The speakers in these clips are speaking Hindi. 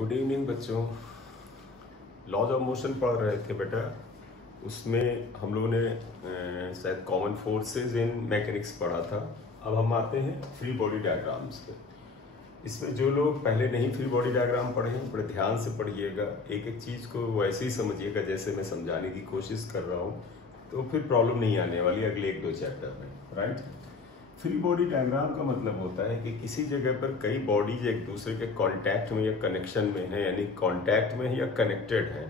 गुड इवनिंग बच्चों। लॉज ऑफ मोशन पढ़ रहे थे बेटा। उसमें हम लोगों ने शायद कॉमन फोर्सेस इन मैकेनिक्स पढ़ा था। अब हम आते हैं फ्री बॉडी डायग्राम्स पे। इसमें जो लोग पहले नहीं फ्री बॉडी डायग्राम पढ़े हैं बड़े ध्यान से पढ़िएगा, एक एक चीज़ को वैसे ही समझिएगा जैसे मैं समझाने की कोशिश कर रहा हूँ, तो फिर प्रॉब्लम नहीं आने वाली अगले एक दो चैप्टर में। राइट। फ्री बॉडी डायग्राम का मतलब होता है कि किसी जगह पर कई बॉडीज एक दूसरे के कांटेक्ट में या कनेक्शन में है, यानी कांटेक्ट में है या कनेक्टेड है,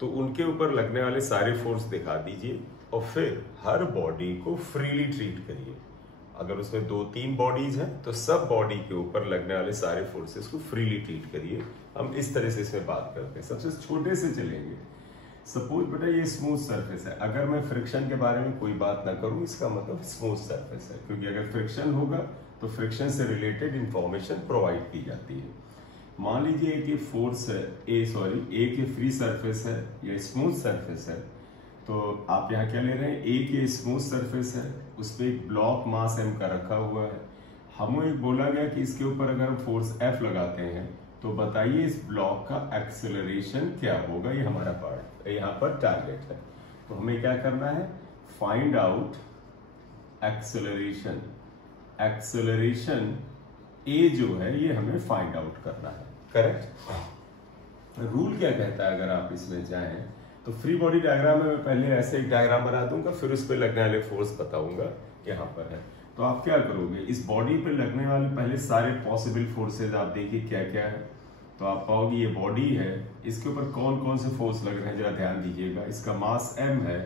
तो उनके ऊपर लगने वाले सारे फोर्स दिखा दीजिए और फिर हर बॉडी को फ्रीली ट्रीट करिए। अगर उसमें 2-3 बॉडीज हैं तो सब बॉडी के ऊपर लगने वाले सारे फोर्सेस को फ्रीली ट्रीट करिए। हम इस तरह से इसमें बात करते हैं। सबसे छोटे से चलेंगे। सपोज बेटा ये स्मूथ सरफेस है, अगर मैं फ्रिक्शन के बारे में कोई बात ना करूं इसका मतलब स्मूथ सरफेस है, क्योंकि अगर फ्रिक्शन होगा तो फ्रिक्शन से रिलेटेड इंफॉर्मेशन प्रोवाइड की जाती है। मान लीजिए कि फोर्स है ए की फ्री सरफेस है या स्मूथ सरफेस है, तो आप यहाँ क्या ले रहे हैं, ए की स्मूथ सरफेस है, उस पर एक ब्लॉक मास m का रखा हुआ है। हमें एक बोला गया कि इसके ऊपर अगर हम फोर्स F लगाते हैं तो बताइए इस ब्लॉक का एक्सेलरेशन क्या होगा। ये हमारा पार्ट यहाँ पर टारगेट है, तो हमें क्या करना है, फाइंड आउट एक्सेलरेशन। एक्सेलरेशन ए जो है ये हमें फाइंड आउट करना है। करेक्ट। रूल क्या कहता है, अगर आप इसमें जाएं तो फ्री बॉडी डायग्राम में मैं पहले ऐसे एक डायग्राम बना दूंगा, फिर उस पर लगने वाले फोर्स बताऊंगा। यहाँ पर है तो आप क्या करोगे, इस बॉडी पे लगने वाले पहले सारे पॉसिबल फोर्सेज आप देखिए क्या क्या है, तो आप पाओगे ये बॉडी है, इसके ऊपर कौन कौन से फोर्स लग रहे हैं जरा ध्यान दीजिएगा। इसका मास m है,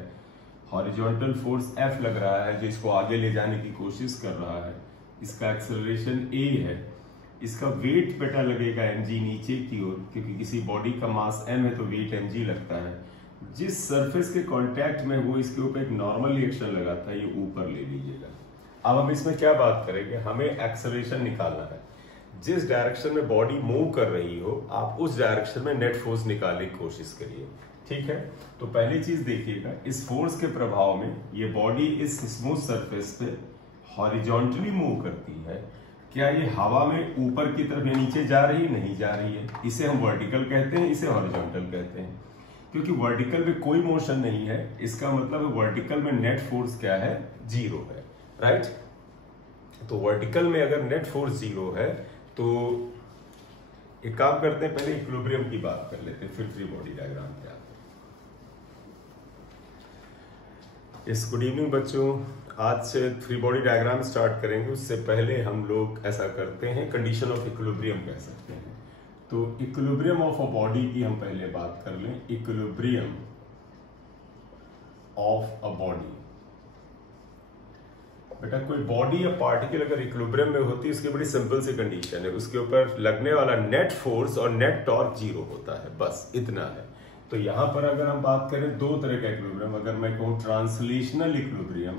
हॉरिजॉन्टल फोर्स F लग रहा है जो इसको आगे ले जाने की कोशिश कर रहा है, इसका एक्सेलरेशन a है, इसका वेट बेटा लगेगा mg नीचे की ओर, क्योंकि किसी बॉडी का मास m है तो वेट mg लगता है। जिस सरफेस के कांटेक्ट में वो इसके ऊपर एक नॉर्मल रिएक्शन लगाता है, ये ऊपर ले लीजिएगा। अब हम इसमें क्या बात करेंगे, हमें एक्सेलरेशन निकालना है। जिस डायरेक्शन में बॉडी मूव कर रही हो आप उस डायरेक्शन में नेट फोर्स निकालने की कोशिश करिए। ठीक है, तो पहली चीज देखिएगा, इस फोर्स के प्रभाव में ये बॉडी इस स्मूथ सरफेस पे हॉरिजॉन्टली मूव करती है। क्या ये हवा में ऊपर की तरफ या नीचे जा रही, नहीं जा रही है, इसे हम वर्टिकल कहते हैं, इसे हॉरिजॉन्टल कहते हैं। क्योंकि वर्टिकल में कोई मोशन नहीं है, इसका मतलब वर्टिकल में नेट फोर्स क्या है, 0 है। राइट। तो वर्टिकल में अगर नेट फोर्स 0 है तो एक काम करते हैं, पहले इक्विलिब्रियम की बात कर लेते हैं, फिर फ्री बॉडी डायग्राम पे आते हैं। इस गुड इवनिंग बच्चों, आज से फ्री बॉडी डायग्राम स्टार्ट करेंगे। उससे पहले हम लोग ऐसा करते हैं, कंडीशन ऑफ इक्विलिब्रियम कह सकते हैं। तो इक्विलिब्रियम ऑफ अ बॉडी की हम पहले बात कर लें। इक्विलिब्रियम ऑफ अ बॉडी, बेटा कोई बॉडी या पार्टिकल अगर इक्विलिब्रियम में होती है उसकी बड़ी सिंपल सी कंडीशन है, उसके ऊपर लगने वाला नेट फोर्स और नेट टॉर्क 0 होता है, बस इतना है। तो यहां पर अगर हम बात करें दो तरह का इक्विलिब्रियम, अगर मैं कहूं ट्रांसलेशनल इक्विलिब्रियम,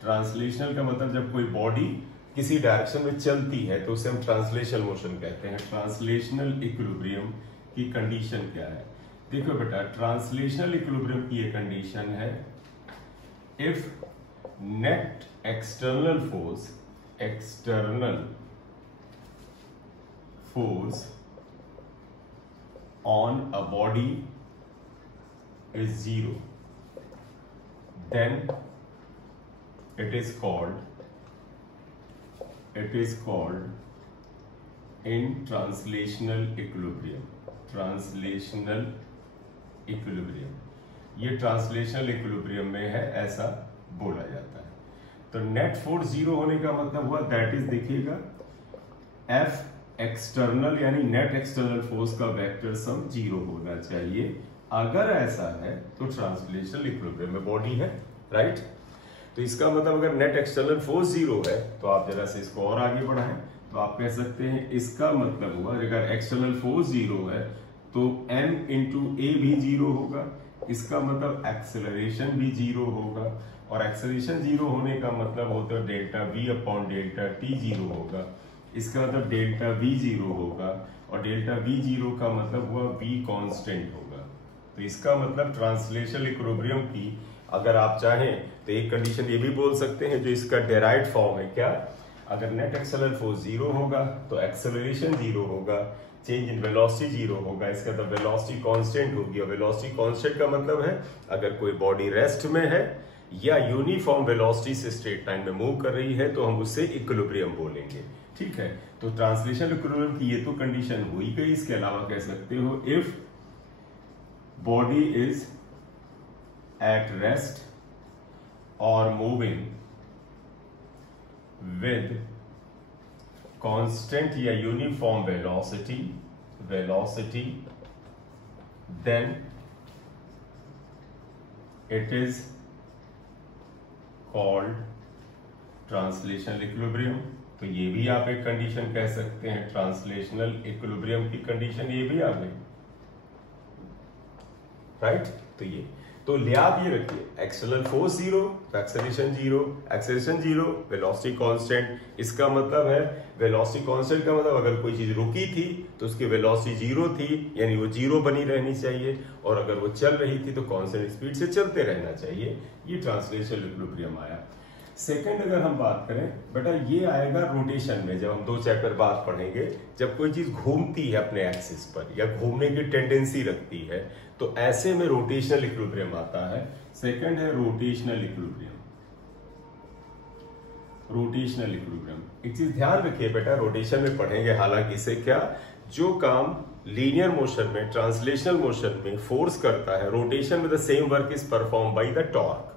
ट्रांसलेशनल का मतलब जब कोई बॉडी किसी डायरेक्शन में चलती है तो उसे हम ट्रांसलेशनल मोशन कहते हैं। ट्रांसलेशनल इक्विलिब्रियम की कंडीशन क्या है, देखो बेटा, ट्रांसलेशनल इक्विलिब्रियम की ये कंडीशन है, if net external force on a body is 0, then it is called in translational equilibrium। Translational equilibrium, ये ट्रांसलेशनल इक्विलिब्रियम में है, ऐसा बोला जाता है। तो नेट फोर्स 0 होने का मतलब हुआ, दैट इज देखिएगा F एक्सटर्नल यानी नेट एक्सटर्नल फोर्स का वेक्टर सम 0 होना चाहिए। अगर ऐसा है तो ट्रांसलेशनल इक्विलिब्रियम में बॉडी है। राइट। तो इसका मतलब अगर नेट एक्सटर्नल फोर्स 0 है तो आप जरा से इसको और आगे बढ़ाएं तो आप कह सकते हैं इसका मतलब हुआ अगर एक्सटर्नल फोर्स 0 है तो m इंटू ए भी 0 होगा, इसका मतलब एक्सेलरेशन भी 0 होगा, और एक्सेलरेशन 0 होने का मतलब होता है delta v upon delta t 0 होगा, इसका मतलब डेल्टा v 0 होगा, और डेल्टा v 0 का मतलब हुआ v कांस्टेंट होगा। तो इसका मतलब ट्रांसलेशनल इक्विलिब्रियम की अगर आप चाहें तो एक कंडीशन ये भी बोल सकते हैं जो इसका डेराइव्ड फॉर्म है, क्या, अगर नेट एक्सेलरेशन फोर्स 0 होगा तो एक्सेलरेशन 0 होगा, चेंज इन वेलोसिटी जीरो होगा, इसका तो वेलोसिटी कांस्टेंट होगी। और वेलोसिटी कांस्टेंट का मतलब है अगर कोई बॉडी रेस्ट में है या यूनिफॉर्म वेलोसिटी से स्ट्रेट लाइन में मूव कर रही है तो हम उससे इक्विलिब्रियम बोलेंगे। ठीक है, तो ट्रांसलेशनल इक्विलिब्रियम की ये तो कंडीशन हो ही गई। इसके अलावा कह सकते हो if body is at rest और मूविंग विद कांस्टेंट या uniform velocity then it is called translational equilibrium. तो ये भी आप एक कंडीशन कह सकते हैं, ट्रांसलेशनल इक्विलिब्रियम की कंडीशन ये भी आ गई, राइट। तो ये तो याद ये रखिए, एक्सटर्नल फोर्स जीरो तो एक्सेलरेशन जीरो, वेलोसिटी कांस्टेंट। इसका मतलब है वेलोसिटी कांस्टेंट का मतलब अगर कोई चीज रुकी थी तो उसकी वेलोसिटी जीरो थी, यानी वो जीरो बनी रहनी चाहिए, और अगर वो चल रही थी तो कांस्टेंट स्पीड से चलते रहना चाहिए। ये ट्रांसलेशनल इक्विलिब्रियम आया। सेकंड अगर हम बात करें बेटा, ये आएगा रोटेशन में, जब हम 2 चैप्टर बाद पढ़ेंगे। जब कोई चीज घूमती है अपने एक्सिस पर या घूमने की टेंडेंसी रखती है तो ऐसे में रोटेशनल इक्विलिब्रियम आता है। सेकंड है रोटेशनल इक्विलिब्रियम। एक चीज ध्यान रखिए बेटा, रोटेशन में पढ़ेंगे, हालांकि इसे क्या, जो काम लीनियर मोशन में, ट्रांसलेशनल मोशन में फोर्स करता है, रोटेशन में the same work is perform by the torque.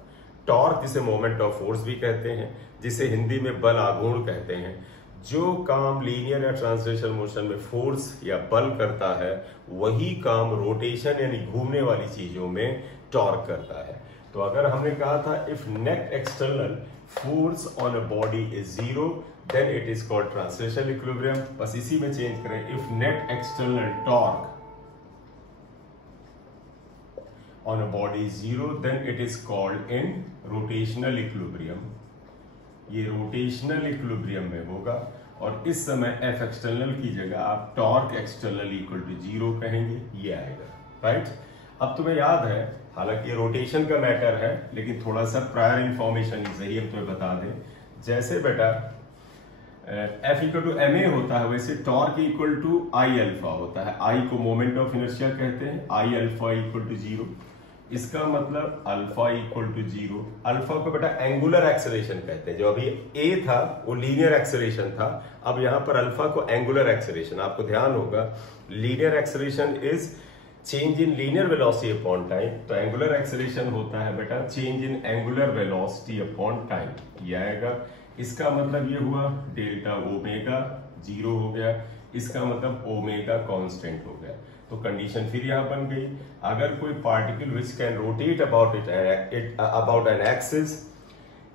Torque जिसे मोमेंट ऑफ फोर्स भी कहते हैं, जिसे हिंदी में बल आघूर्ण कहते हैं। जो काम लीनियर या ट्रांसलेशनल मोशन में फोर्स या बल करता है वही काम रोटेशन यानी घूमने वाली चीजों में टॉर्क करता है। तो अगर हमने कहा था if net external force on a body is zero then it is called translational equilibrium. बस इसी में चेंज करें, if net external torque on a body is zero then it is called in rotational equilibrium। ये रोटेशनल इक्विलिब्रियम में होगा और इस समय F एक्सटर्नल की जगह आप torque external equal to zero कहेंगे, ये आएगा, राइट। अब तुम्हें याद है, हालांकि ये रोटेशन का मैटर है लेकिन थोड़ा सा प्रायर इंफॉर्मेशन सही हम तुम्हें बता दें। जैसे बेटा F इक्वल टू ma होता है, वैसे torque equal to I alpha होता है। I को मोमेंट ऑफ इनर्शिया कहते हैं, I alpha equal to zero. इसका मतलब alpha equal to zero. Alpha को बेटा एंगुलर एक्सेलरेशन कहते हैं। जो अभी ए था वो लीनियर एक्सेलरेशन था, अब यहां पर अल्फा को एंगुलर एक्सेलरेशन। आपको ध्यान होगा linear acceleration is change in linear velocity upon time, तो एंगुलर एक्सेलरेशन होता है बेटा change in angular velocity upon time, ये आएगा। इसका मतलब ये हुआ डेल्टा ओमेगा जीरो हो गया, इसका मतलब ओमेगा कांस्टेंट हो गया। तो कंडीशन फिर यहां बन गई, अगर कोई particle which can rotate about an axis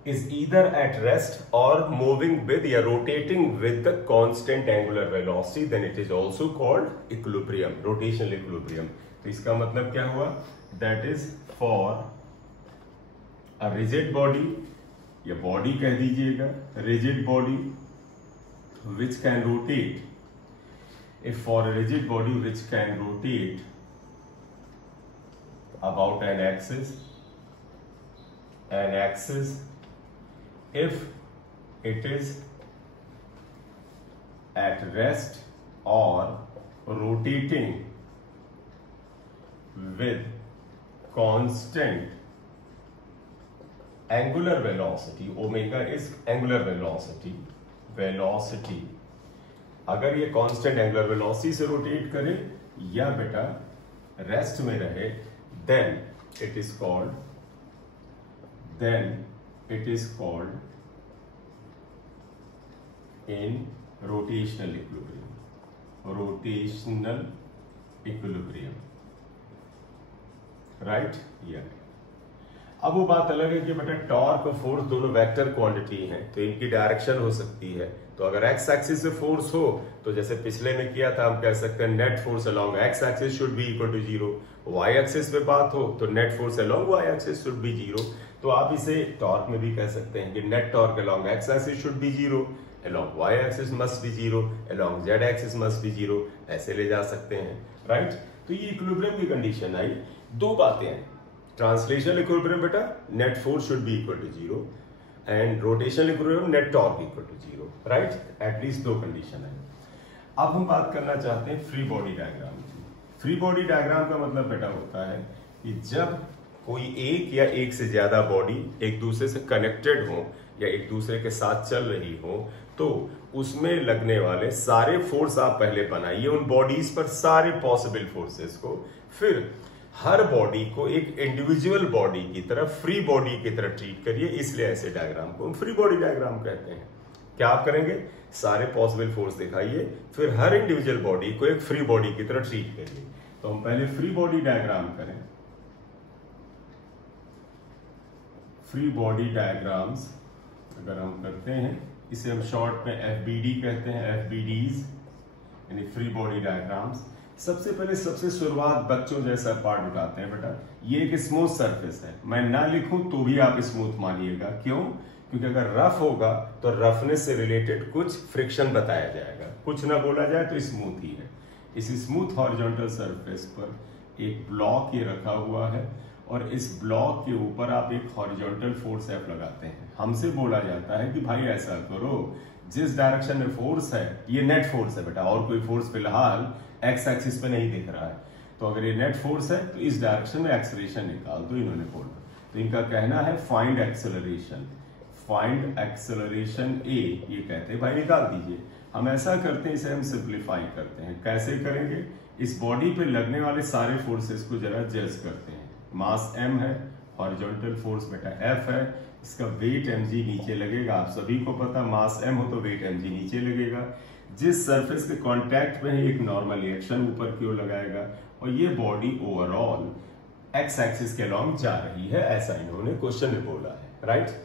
is either at rest or moving with या rotating with the constant angular velocity then it is also called equilibrium, rotational equilibrium। तो इसका मतलब क्या हुआ, that is for a rigid body या body कह दीजिएगा, rigid body which can rotate, if for a rigid body which can rotate about an axis if it is at rest or rotating with constant angular velocity, omega is angular velocity, अगर ये कांस्टेंट एंगुलर वेलोसिटी से रोटेट करे या बेटा रेस्ट में रहे then it is called in rotational equilibrium, right। yeah। अब वो बात अलग है कि बेटा टॉर्क और फोर्स दोनों वेक्टर क्वांटिटी हैं, तो इनकी डायरेक्शन हो सकती है। तो अगर एक्स एक्सिस से फोर्स हो तो जैसे पिछले में किया था, हम कह सकते हैं net force along X axis should be equal to zero. Y axis पे बात हो तो net force along Y axis should be zero. तो आप इसे टॉर्क में भी कह सकते हैं कि net torque along X axis should be zero, along Y axis must be zero, along Z axis must be zero, ऐसे ले जा सकते हैं, राइट। तो ये इक्विलिब्रियम की कंडीशन आई। दो बातें हैं, ट्रांसलेशनल इक्विलिब्रियम बेटा net force should be equal to zero and rotational equilibrium net torque equal to zero, right. At least दो कंडीशन है। अब हम बात करना चाहते हैं फ्री बॉडी डायग्राम की। फ्री बॉडी डायग्राम का मतलब बेटा होता है कि जब कोई एक या एक से ज्यादा बॉडी एक दूसरे से कनेक्टेड हो या एक दूसरे के साथ चल रही हो, तो उसमें लगने वाले सारे फोर्स आप पहले बनाइए उन बॉडीज पर, सारे पॉसिबल फोर्सेस को, फिर हर बॉडी को एक इंडिविजुअल बॉडी की तरह, फ्री बॉडी की तरह ट्रीट करिए। इसलिए ऐसे डायग्राम को हम फ्री बॉडी डायग्राम कहते हैं। क्या आप करेंगे? सारे पॉसिबल फोर्स दिखाइए, फिर हर इंडिविजुअल बॉडी को एक फ्री बॉडी की तरह ट्रीट करिए। तो हम पहले फ्री बॉडी डायग्राम करें। फ्री बॉडी डायग्राम्स अगर हम करते हैं, इसे हम शॉर्ट में FBD कहते हैं, FBDs यानी फ्री बॉडी डायग्राम्स। सबसे पहले सबसे शुरुआत बच्चों जैसा पार्ट उठाते हैं बेटा। ये एक स्मूथ सरफेस है, मैं ना लिखूं तो भी आप स्मूथ मानिएगा। क्यों? क्योंकि अगर रफ होगा तो रफनेस से रिलेटेड कुछ फ्रिक्शन बताया जाएगा, कुछ ना बोला जाए तो स्मूथ ही है। इस स्मूथ हॉरिजॉन्टल सरफेस पर एक ब्लॉक ये रखा हुआ है और इस ब्लॉक के ऊपर आप एक हॉरिजॉन्टल फोर्स F लगाते हैं। हमसे बोला जाता है कि भाई ऐसा करो, जिस डायरेक्शन में फोर्स है, ये नेट फोर्स है बेटा, और कोई फोर्स फिलहाल एक्स एक्सिस पे नहीं दिख रहा है, तो अगर ये नेट फोर्स है तो इस डायरेक्शन में एक्सेलरेशन निकाल दो, इन्होंने बोला। तो इनका कहना है find acceleration, find acceleration A, ये कहते हैं भाई निकाल दीजिए। हम ऐसा करते हैं, इसे हम सिंप्लीफाई करते हैं। कैसे करेंगे? इस बॉडी पे लगने वाले सारे फोर्सेस को जरा जज करते हैं। मास M है, हॉरिजॉन्टल फोर्स बेटा F है, इसका वेट mg नीचे लगेगा। आप सभी को पता, मास M हो तो वेट mg नीचे लगेगा। जिस सरफेस के कांटेक्ट में है एक नॉर्मल रिएक्शन ऊपर की ओर लगाएगा, और ये बॉडी ओवरऑल एक्स एक्सिस के अलॉन्ग जा रही है, ऐसा इन्होंने क्वेश्चन में बोला है, राइट।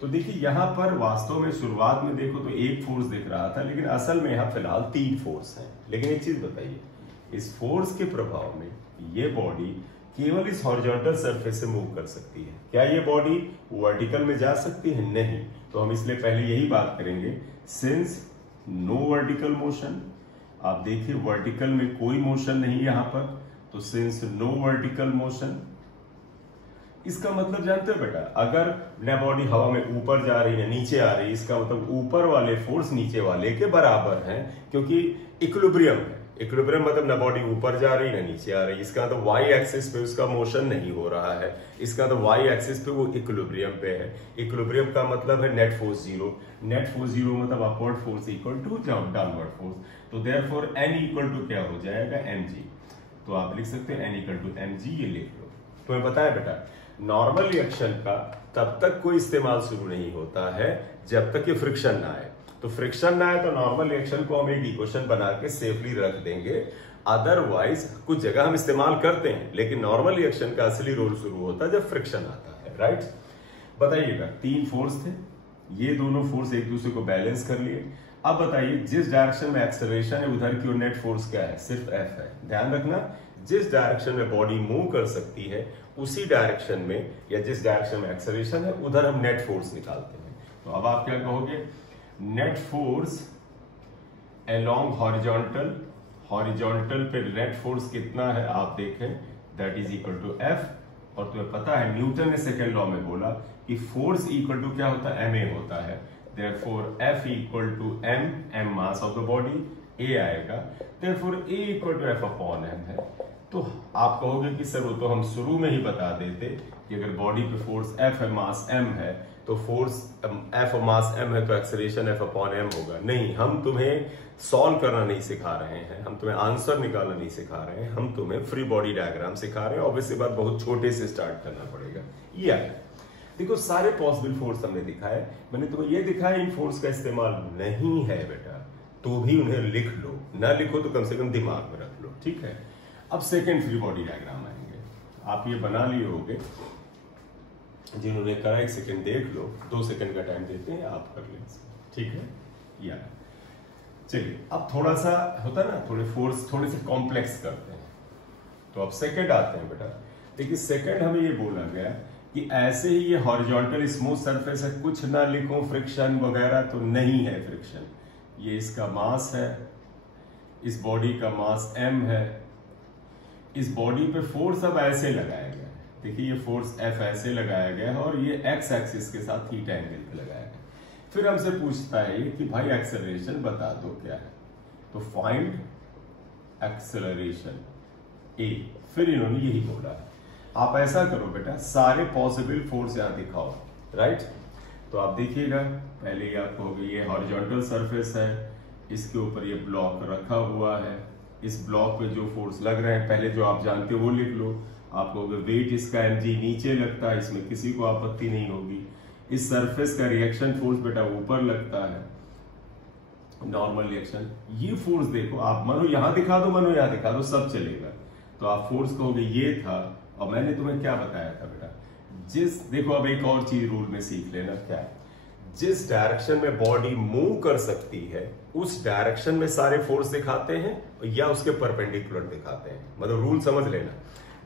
तो देखिए यहाँ पर वास्तव में शुरुआत में देखो तो एक फोर्स दिख रहा था, लेकिन असल में यहाँ फिलहाल 3 फोर्स हैं। लेकिन एक चीज बताइए, इस फोर्स के प्रभाव में ये बॉडी केवल इस हॉरिजॉन्टल सरफेस से मूव कर सकती है। क्या ये बॉडी वर्टिकल में जा सकती है? नहीं। तो हम इसलिए पहले यही बात करेंगे, सिंस नो वर्टिकल मोशन, आप देखिए वर्टिकल में कोई मोशन नहीं यहां पर, तो सिंस नो वर्टिकल मोशन, इसका मतलब जानते हो बेटा, अगर न बॉडी हवा में ऊपर जा रही है नीचे आ रही है, इसका मतलब ऊपर वाले फोर्स नीचे वाले के बराबर हैं, क्योंकि इक्विलिब्रियम है। इक्विलिब्रियम मतलब न बॉडी ऊपर जा रही न नीचे आ रही, इसका मतलब वाई एक्सिस पे उसका मोशन नहीं हो रहा है, इसका तो वाई एक्सिस पे वो इक्विलिब्रियम पे है। इक्विलिब्रियम का मतलब है net force zero, net force zero मतलब upward force equal to downward force. तो देयरफॉर N इक्वल टू क्या हो जाएगा? mg। तो आप लिख सकते हैं N इक्वल टू mg, ये लिख लो। तुम्हें पता है बेटा, नॉर्मल रिएक्शन का तब तक कोई इस्तेमाल शुरू नहीं होता है जब तक ये फ्रिक्शन ना आए। तो फ्रिक्शन ना आए तो नॉर्मल रिएक्शन को हम एक इक्वेशन बना के सेफली रख देंगे। अदरवाइज कुछ जगह हम इस्तेमाल करते हैं, लेकिन नॉर्मल रिएक्शन का असली रोल शुरू होता है जब फ्रिक्शन आता है, राइट। बताइएगा, 3 फोर्स थे, ये दोनों फोर्स एक दूसरे को बैलेंस कर लिए। अब बताइए, जिस डायरेक्शन में एक्सेलरेशन है उधर की ओर नेट फोर्स क्या है? सिर्फ F है। ध्यान रखना, जिस डायरेक्शन में बॉडी मूव कर सकती है उसी डायरेक्शन में, या जिस डायरेक्शन में एक्सेलरेशन है उधर हम नेट फोर्स निकालते हैं। तो अब आप क्या कहोगे? Net force along horizontal, horizontal पे नेट फोर्स कितना है आप देखें, that is equal to F। और तुम्हें पता है न्यूटन ने सेकेंड लॉ में बोला कि फोर्स इक्वल टू क्या होता है? ma होता है। Therefore F equal to m mass of the body, a आएगा। Therefore A equal to F upon m है। तो आप कहोगे कि सर वो तो हम शुरू में ही बता देते कि अगर बॉडी पे फोर्स F है, मास m है, तो फोर्स F और मास m है तो एक्सेलरेशन F अपॉन m होगा। नहीं, हम तुम्हें सॉल्व करना नहीं सिखा रहे हैं, हम तुम्हें आंसर निकालना नहीं सिखा रहे हैं, हम तुम्हें फ्री बॉडी डायग्राम सिखा रहे हैं। ऑब्वियसली बात, बहुत छोटे से स्टार्ट करना पड़ेगा। ये देखो, सारे पॉसिबल फोर्स हमने दिखाए, मैंने तुम्हें ये दिखाया इन फोर्स का इस्तेमाल नहीं है बेटा, तो भी उन्हें लिख लो, ना लिखो तो कम से कम दिमाग में रख लो, ठीक है। अब सेकेंड फ्री बॉडी डायग्राम आएंगे, आप ये बना लिए होगे, जिन्होंने करा 1 सेकेंड देख लो, 2 सेकेंड का टाइम देते हैं, आप कर लें, ठीक है। या चलिए, अब थोड़ा सा होता ना, थोड़े फोर्स थोड़े से कॉम्प्लेक्स करते हैं। तो अब सेकेंड आते हैं बेटा। देखिए, सेकेंड हमें ये बोला गया कि ऐसे ही ये हॉरिजॉन्टल स्मूथ सरफेस है, कुछ ना लिखो फ्रिक्शन वगैरह, तो नहीं है फ्रिक्शन। ये इसका मास है, इस बॉडी का मास m है, इस बॉडी पे फोर्स अब ऐसे लगाया गया है। देखिए, ये फोर्स F ऐसे लगाया गया है और ये x एक्सिस के साथ थीटा एंगल पे लगाया गया है। फिर हमसे पूछता है कि भाई एक्सेलरेशन बता दो क्या है। तो फाइंड एक्सेलरेशन ए, फिर इन्होंने यही बोला है। आप ऐसा करो बेटा, सारे पॉसिबल फोर्स यहां दिखाओ, राइट। तो आप देखिएगा, पहले ही आप कहोगे ये हॉरिजॉन्टल सरफेस है, इसके ऊपर ये ब्लॉक रखा हुआ है, इस ब्लॉक पे जो फोर्स लग रहे हैं पहले जो आप जानते हो वो लिख लो। आप कहोगे वेट इसका mg नीचे लगता है, इसमें किसी को आपत्ति नहीं होगी। इस सरफेस का रिएक्शन फोर्स बेटा ऊपर लगता है, नॉर्मल रिएक्शन। ये फोर्स देखो, आप मनो यहां दिखा दो, मनो यहां दिखा दो, सब चलेगा। तो आप फोर्स कहोगे ये था, और मैंने तुम्हें क्या बताया था बेटा, देखो अब एक और चीज रूल में सीख लेना, क्या है, जिस डायरेक्शन में बॉडी मूव कर सकती है उस डायरेक्शन में सारे फोर्स दिखाते हैं या उसके परपेंडिकुलर दिखाते हैं। मतलब रूल समझ लेना,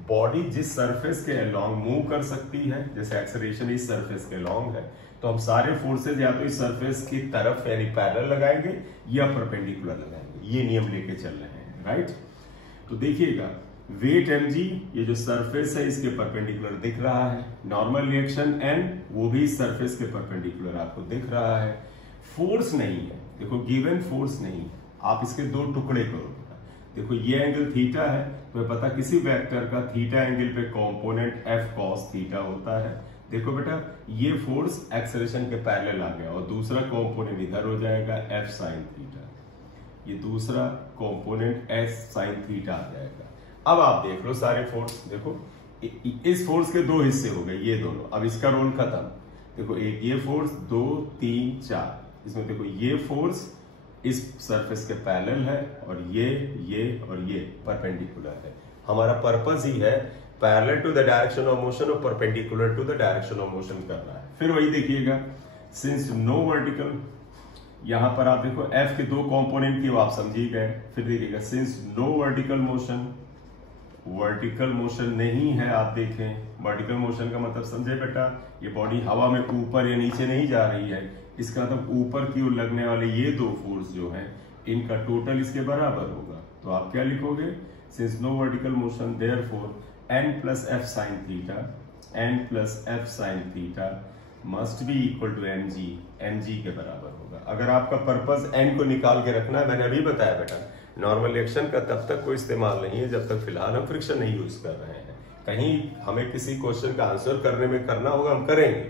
बॉडी जिस सरफेस के अलोंग मूव कर सकती है, जैसे एक्सेलरेशन इस सरफेस के अलोंग है, तो हम सारे फोर्सेज या तो इस सरफेस की तरफ यानी पैरेलल लगाएंगे या परपेंडिकुलर लगाएंगे। ये नियम लेके चल रहे हैं, राइट। तो देखिएगा, वेट mg, ये जो सरफेस है इसके परपेंडिकुलर दिख रहा है, नॉर्मल रिएक्शन n वो भी इस सरफेस के परपेंडिकुलर आपको दिख रहा है। फोर्स नहीं है, देखो गिवन फोर्स नहीं है, आप इसके दो टुकड़े करो। देखो ये एंगल थीटा है, तो पता किसी वेक्टर का थीटा एंगल पे कंपोनेंट f cos थीटा होता है। देखो बेटा, ये फोर्स एक्सेलरेशन के पैरेलल आ गया, और दूसरा कंपोनेंट इधर हो जाएगा f sin थीटा, ये दूसरा कंपोनेंट s sin थीटा आ जाएगा। अब आप देख लो सारे फोर्स, देखो इस फोर्स के दो हिस्से हो गए, ये दोनों, अब इसका रोल खत्म। देखो एक ये फोर्स, 2 3 4, इसमें देखो ये फोर्स इस सरफेस के पैरेलल है, और ये और ये परपेंडिकुलर है। हमारा पर्पस ही है parallel to the direction of motion और perpendicular to the direction of motion करना है। फिर वही देखिएगा, सिंस नो वर्टिकल, यहां पर आप देखो f के दो कंपोनेंट की आप समझी गए। फिर देखिएगा, since no vertical motion, vertical motion नहीं है, आप देखें वर्टिकल मोशन का मतलब समझे बेटा, ये बॉडी हवा में ऊपर या नीचे नहीं जा रही है, इसका मतलब ऊपर की ओर लगने वाले ये दो फोर्स जो हैं इनका टोटल इसके बराबर होगा। तो आप क्या लिखोगे, since no vertical motion therefore n plus f sin theta, n plus f sin theta must be equal to mg के बराबर होगा। अगर आपका पर्पस n को निकाल के रखना है, मैंने अभी बताया बेटा, नॉर्मल रिएक्शन का तब तक कोई इस्तेमाल नहीं है जब तक फिलहाल हम फ्रिक्शन नहीं यूज कर रहे हैं। कहीं हमें किसी क्वेश्चन का आंसर करने में करना होगा, हम करेंगे,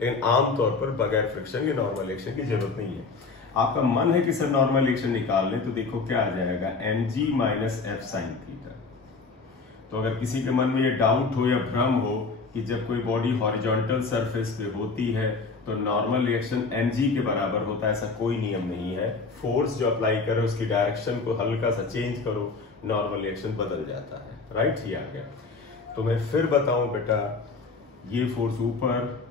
लेकिन आमतौर पर बगैर फ्रिक्शन या नॉर्मल रिएक्शन की जरूरत नहीं है। आपका मन है कि सर नॉर्मल रिएक्शन निकाल लें, तो देखो क्या आ जाएगा, mg minus f sin theta. तो अगर किसी के मन में ये डाउट हो या भ्रम हो कि जब कोई बॉडी हॉरिजॉन्टल सरफेस पे होती है तो नॉर्मल रिएक्शन mg के बराबर होता है, ऐसा कोई नियम नहीं है। फोर्स जो अप्लाई करो उसकी डायरेक्शन को हल्का सा चेंज करो, नॉर्मल रिएक्शन बदल जाता है, राइट। ये आ गया। तो मैं फिर बताऊं बेटा, ये फोर्स ऊपर,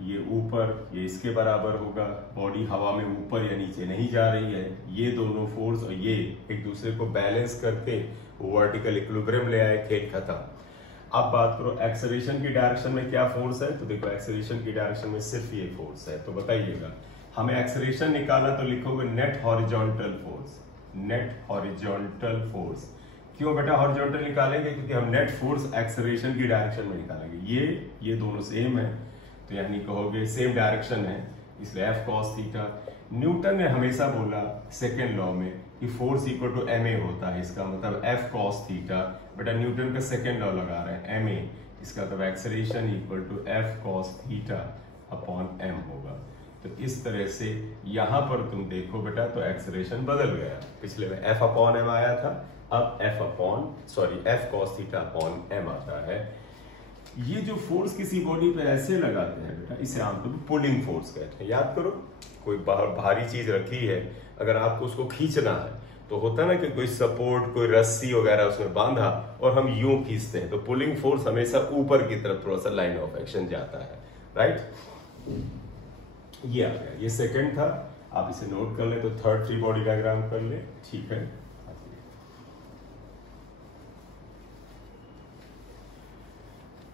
ये इसके बराबर होगा, बॉडी हवा में ऊपर या नीचे नहीं जा रही है, ये दोनों फोर्स और ये एक दूसरे को बैलेंस करके वर्टिकल इक्विलिब्रियम ले आए, खेल खत्म। अब बात करो एक्सेलरेशन की डायरेक्शन में क्या फोर्स है, तो देखो एक्सेलरेशन की डायरेक्शन में सिर्फ ये फोर्स है। तो बताइएगा, हमें एक्सेलरेशन निकाला तो लिखोगे net horizontal force, net horizontal force. क्यों बेटा हॉरिजॉन्टल निकालेंगे, क्योंकि हम नेट फोर्स एक्सेलरेशन की डायरेक्शन में निकालेंगे। ये दोनों सेम है, तो यानी कहोगे सेम डायरेक्शन है, इसलिए F cos थीटा। न्यूटन ने हमेशा बोला सेकेंड लॉ में कि फोर्स इक्वल टू ma होता है, इसका मतलब F cos थीटा। बेटा न्यूटन का सेकेंड लॉ लगा रहे हैं ma, इसका मतलब acceleration equal to F cos theta upon m होगा। तो इस तरह से यहां पर तुम देखो बेटा, तो एक्सेलरेशन बदल गया, पिछले में F अपॉन m आया था, अब F cos theta upon m आता है। ये जो फोर्स किसी बॉडी पे ऐसे लगाते हैं बेटा, इसे आमतौर पर पुलिंग फोर्स कहते हैं। याद करो, कोई भारी चीज रखी है, अगर आपको उसको खींचना है तो होता है ना कि कोई सपोर्ट, कोई रस्सी वगैरह उसमें बांधा और हम यूं खींचते हैं, तो पुलिंग फोर्स हमेशा ऊपर की तरफ थोड़ा सा लाइन ऑफ एक्शन जाता है, राइट। ये आ गया, ये सेकंड था, आप इसे नोट कर ले। तो थर्ड फ्री बॉडी डायग्राम कर ले, ठीक है।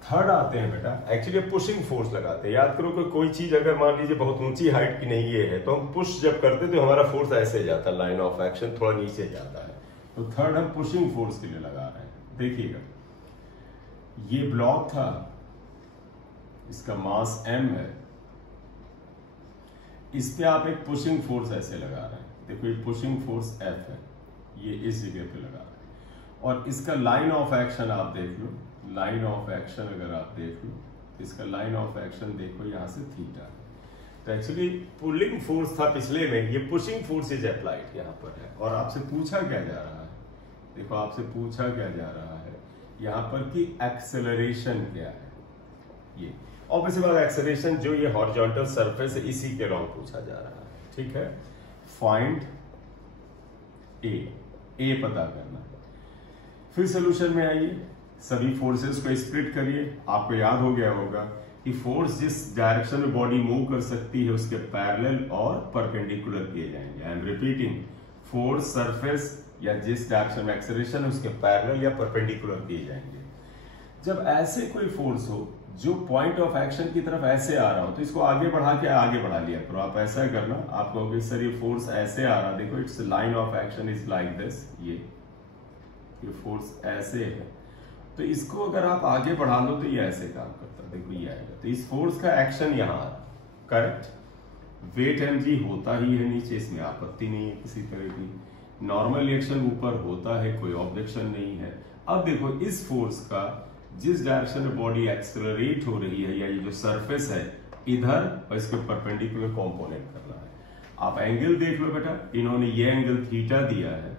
थर्ड आते हैं बेटा, एक्चुअली पुशिंग फोर्स लगाते हैं। याद करो कि कोई चीज अगर मान लीजिए बहुत ऊंची हाइट की नहीं ये है, तो हम पुश जब करते तो हमारा फोर्स ऐसे जाता है, लाइन ऑफ एक्शन थोड़ा नीचे जाता है। तो थर्ड हम पुशिंग फोर्स के लिए लगा रहे हैं। देखिएगा, ये ब्लॉक था, इसका मास m है, इस पे आप एक पुशिंग फोर्स ऐसे लगा रहे हैं। देखो ये पुशिंग फोर्स F है, ये इस जगह पे लगा है, और इसका लाइन ऑफ एक्शन आप देख लो, लाइन ऑफ एक्शन अगर आप देख लो, इसका लाइन ऑफ एक्शन देखो यहाँ से थीटा है। तो एक्चुअली पुलिंग फोर्स था पिछले में, ये पुशिंग फोर्स इज अप्लाइड यहाँ पर है। और आपसे पूछा क्या जा रहा है, देखो आपसे पूछा क्या जा रहा है यहाँ पर कि एक्सेलरेशन क्या है। ये ऑब्वियसली बात, एक्सेलरेशन जो ये हॉरिजॉन्टल सरफेस है इसी के अराउंड पूछा जा रहा है, ठीक है। फाइंड ए पता करना। फिर सोल्यूशन में आइए, सभी फोर्सेस को स्प्लिट करिए। आपको याद हो गया होगा कि फोर्स जिस डायरेक्शन में बॉडी मूव कर सकती है उसके पैरेलल और परपेंडिकुलर किए जाएंगे। I am repeating, force surface या जिस डायरेक्शन में एक्सेलरेशन है उसके पैरेलल या परपेंडिकुलर किए जाएंगे। जब ऐसे कोई फोर्स हो जो पॉइंट ऑफ एक्शन की तरफ ऐसे आ रहा हो तो इसको आगे बढ़ा के आगे बढ़ा लिया करो। आप ऐसा करना, आप कहोगे सर ये फोर्स ऐसे आ रहा, देखो it's line of action is like this, ये फोर्स ऐसे है, तो इसको अगर आप आगे बढ़ा लो तो ये ऐसे काम करता है, देखो ये आएगा। तो इस फोर्स का एक्शन यहाँ आ रहा, करेक्ट। वेट mg होता ही है नीचे, इसमें आपत्ति नहीं है किसी तरह की। नॉर्मल रिएक्शन ऊपर होता है, कोई ऑब्जेक्शन नहीं है। अब देखो इस फोर्स का जिस डायरेक्शन में बॉडी एक्सेलरेट हो रही है या ये जो सरफेस है इधर और इसके परपेंडिकुलर कंपोनेंट करना है। आप एंगल देख लो बेटा, इन्होंने ये एंगल थीटा दिया है,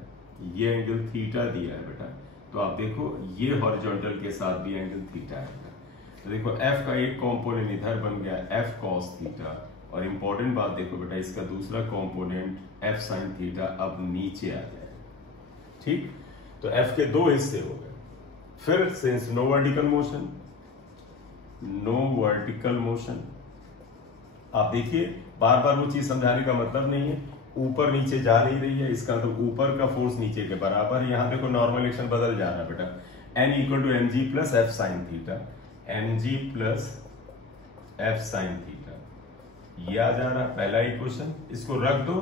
ये एंगल थीटा दिया है बेटा, तो आप देखो ये हॉरिजॉन्टल के साथ भी एंगल थीटा है। तो देखो एफ का एक कंपोनेंट इधर बन गया एफ कॉस थीटा, और इंपॉर्टेंट बात देखो बेटा इसका दूसरा कंपोनेंट एफ साइन थीटा अब नीचे आ जाए, ठीक। तो एफ के दो हिस्से हो गए। फिर since no vertical motion, no vertical motion, आप देखिए बार बार वो चीज समझाने का मतलब नहीं है, ऊपर नीचे जा नहीं रही है, इसका तो ऊपर का फोर्स नीचे के बराबर है। यहां देखो नॉर्मल एक्शन बदल जा रहा है बेटा, N equal to M G plus F sine theta, M G plus F sine theta, ये आ जा रहा है पहला इक्वेशन। इसको रख दो,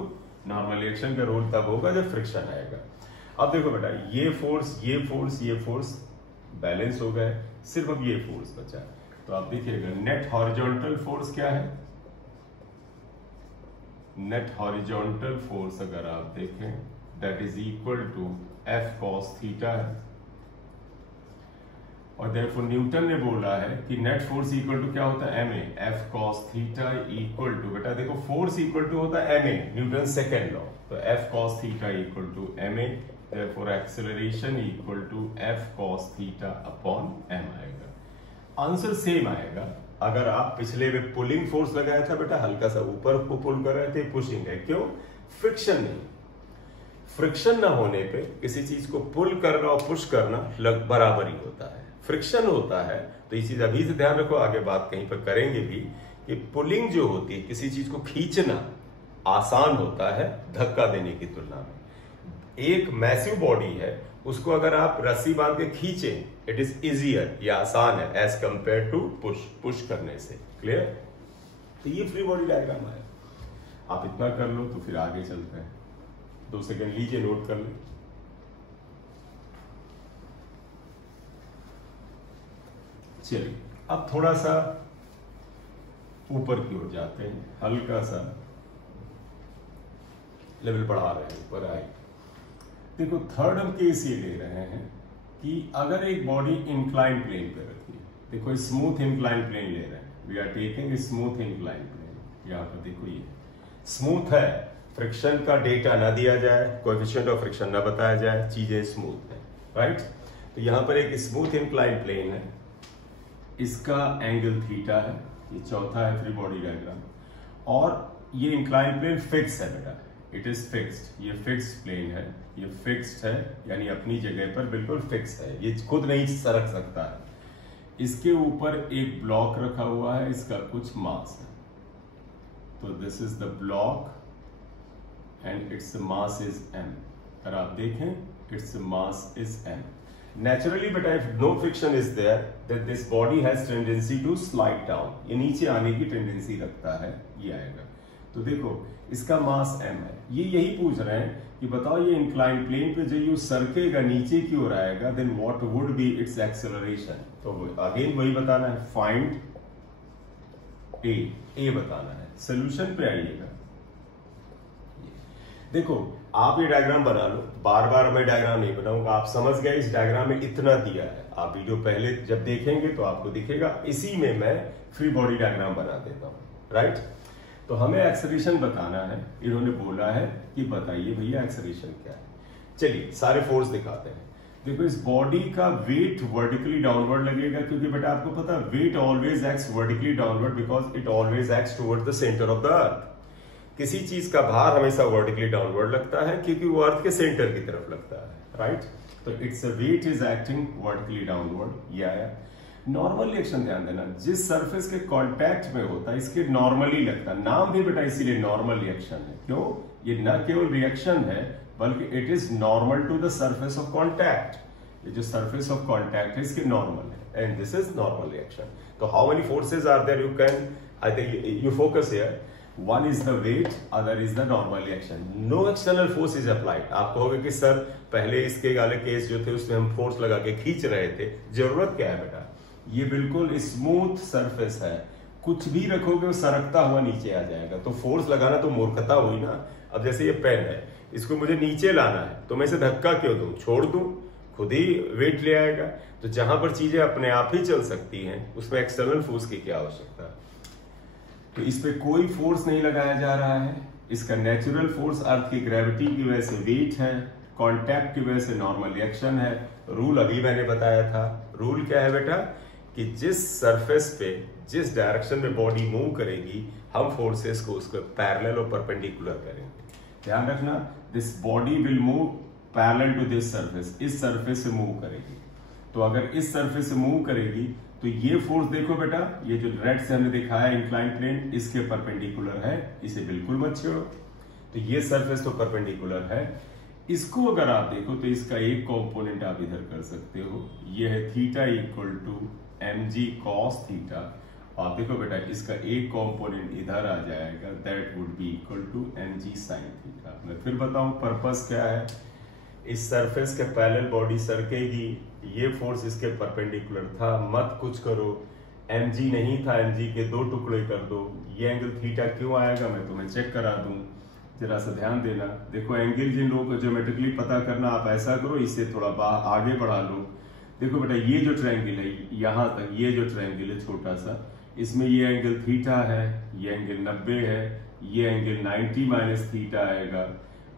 नॉर्मल एक्शन का रोल तब होगा जब फ्रिक्शन आएगा। अब देखो बेटा ये फोर्स ये फोर्स ये फोर्स बैलेंस हो गए, सिर्फ अब ये फोर्स बचा। तो आप देखिएगा नेट हॉरिजॉन्टल फोर्स क्या है, नेट हॉरिजॉन्टल फोर्स अगर आप देखें that is equal to F cos theta है। और देयरफॉर न्यूटन ने बोला है कि नेट फोर्स इक्वल टू क्या होता है, M A, F cos theta equal to, बेटा देखो फोर्स इक्वल टू होता है M A, Newton second law. तो F cos theta equal to M A, therefore acceleration equal to F cos theta upon M आएगा। आंसर सेम आएगा। अगर आप पिछले में पुलिंग फोर्स लगाया था बेटा, हल्का सा ऊपर को पुल कर रहे थे, पुशिंग है, क्यों, फ्रिक्शन नहीं। फ्रिक्शन ना होने पे किसी चीज को पुल करना और पुश करना लग बराबर ही होता है। फ्रिक्शन होता है तो ये चीज अभी से ध्यान रखो, आगे बात कहीं पर करेंगे भी, कि पुलिंग जो होती है किसी चीज को खींचना आसान होता है धक्का देने की तुलना में। एक मैसिव बॉडी है, उसको अगर आप रस्सी बांध के खींचें, इट इज इजियर, ये आसान है एज कंपेयर टू पुश करने से। क्लियर। तो ये फ्री बॉडी डायग्राम है। आप इतना कर लो तो फिर आगे चलते हैं। 2 सेकंड लीजिए, नोट कर ले। चलिए अब थोड़ा सा ऊपर की ओर जाते हैं, हल्का सा लेवल बढ़ा रहे हैं, ऊपर आए। देखो थर्ड हम केस ये ले रहे हैं कि अगर एक बॉडी इंक्लाइन प्लेन पे रखी है, देखो स्मूथ इंक्लाइन प्लेन ले रहे हैं, we are taking smooth incline plane. यहाँ पर देखो ये स्मूथ है, फ्रिक्शन का डेटा ना दिया जाए, कोएफिशिएंट ऑफ फ्रिक्शन ना बताया जाए, चीजें स्मूथ है, राइट। तो यहाँ पर एक स्मूथ इंक्लाइन प्लेन है, इसका एंगल थीटा है, ये चौथा है फ्री बॉडी डायग्राम। और ये इंक्लाइन प्लेन फिक्स है बेटा, इट इज फिक्स्ड, ये फिक्स्ड प्लेन है, ये फिक्स्ड है यानी अपनी जगह पर बिल्कुल फिक्स है, ये खुद नहीं सरक सकता है। इसके ऊपर एक ब्लॉक रखा हुआ है, इसका कुछ मास है, तो this is the block and its mass is m। अगर आप देखें its mass is m। Naturally, but if no friction is there, then this body has tendency to slide down. ये नीचे आने की टेंडेंसी रखता है, ये आएगा। तो देखो इसका मास m है, ये यही पूछ रहे हैं कि बताओ ये इंक्लाइन प्लेन पे जो ये सरकेगा नीचे की ओर आएगा, then what would be its acceleration. तो अगेन वही बताना है, फाइंड ए बताना है। सोल्यूशन पे आइएगा, देखो आप ये डायग्राम बना लो, बार बार मैं डायग्राम नहीं बनाऊंगा, आप समझ गए इस डायग्राम में इतना दिया है। आप वीडियो पहले जब देखेंगे तो आपको दिखेगा, इसी में मैं फ्री बॉडी डायग्राम बना देता हूँ, राइट। तो हमें एक्सेलरेशन बताना है, इन्होंने बोला है कि बताइए भैया एक्सेलरेशन क्या है। चलिए सारे फोर्स दिखाते हैं। देखो इस बॉडी का वेट वर्टिकली डाउनवर्ड लगेगा, क्योंकि बेटा आपको पता है weight always acts vertically downward because it always acts toward the centre of the earth. किसी चीज का भार हमेशा वर्टिकली डाउनवर्ड लगता है क्योंकि वो अर्थ के सेंटर की तरफ लगता है, राइट। तो it's a weight is acting vertically downward. ये आया नॉर्मल रिएक्शन। ध्यान देना, जिस सरफेस के कांटेक्ट में होता है इसके नॉर्मली लगता है, नाम भी बेटा इसीलिए नॉर्मल रिएक्शन है। क्यों? ये न केवल रिएक्शन है बल्कि it is normal to the surface of contact. ये जो सरफेस ऑफ कांटेक्ट है इसके नॉर्मल है, and this is normal reaction. तो how many forces are there, you can, I think you focus here. One is the weight, other is the normal reaction. No external force is applied. आप कहोगे कि सर पहले इसके वाले केस जो थे उसमें हम फोर्स लगा के खींच रहे थे, जरूरत क्या है बेटा? ये बिल्कुल स्मूथ सरफेस है, कुछ भी रखोगे वो सरकता हुआ नीचे आ जाएगा। तो फोर्स लगाना तो मूर्खता हुई ना। अब जैसे ये पेन है, इसको मुझे नीचे लाना है तो मैं इसे धक्का क्यों दूं? छोड़ दूं, खुद ही वेट ले आएगा। तो जहां पर चीजें अपने आप ही चल सकती हैं उसमें एक्सटर्नल फोर्स की क्या आवश्यकता है? तो इस पे कोई फोर्स नहीं लगाया जा रहा है। इसका नेचुरल फोर्स अर्थ की ग्रेविटी की वजह से वेट है, कांटेक्ट की वजह से नॉर्मल रिएक्शन है। रूल अभी मैंने बताया था। रूल क्या है बेटा? कि जिस सरफेस पे जिस डायरेक्शन में बॉडी मूव करेगी हम फोर्सेस को उसको पैरेलल और परपेंडिकुलर करेंगे। ध्यान रखना, this body will move parallel to this surface, इस सरफेस से मूव करेगी। तो अगर इस सरफेस से मूव करेगी तो ये फोर्स देखो बेटा, ये जो रेड से हमने दिखाया इंक्लाइन प्लेन इसके परपेंडिकुलर है, इसे बिल्कुल मत छोड़ो। तो ये सरफेस तो परपेंडिकुलर है। इसको अगर आप देखो तो इसका एक कंपोनेंट आप इधर कर सकते हो, ये है theta equal to mg cos theta. आप देखो बेटा इसका एक कंपोनेंट इधर आ जाएगा, that would be equal to mg sin theta. मैं फिर बताऊं पर्पस क्या है। इस सरफेस के पैरेलल बॉडी सरकेगी, ये फोर्स इसके परपेंडिकुलर था, मत कुछ करो, mg नहीं था, mg के दो टुकड़े कर दो। ये एंगल थीटा क्यों आएगा मैं तुम्हें चेक करा दूं, जरा सा ध्यान देना। देखो एंगल जिन लोगों को ज्योमेट्रिकली पता करना, आप ऐसा करो, इसे थोड़ा आगे बढ़ा लो। देखो बेटा ये जो ट्रायंगल है यहां तक, ये जो ट्रायंगल है छोटा सा, इसमें ये एंगल थीटा है, ये एंगल 90 है, ये एंगल 90 माइनस थीटा आएगा।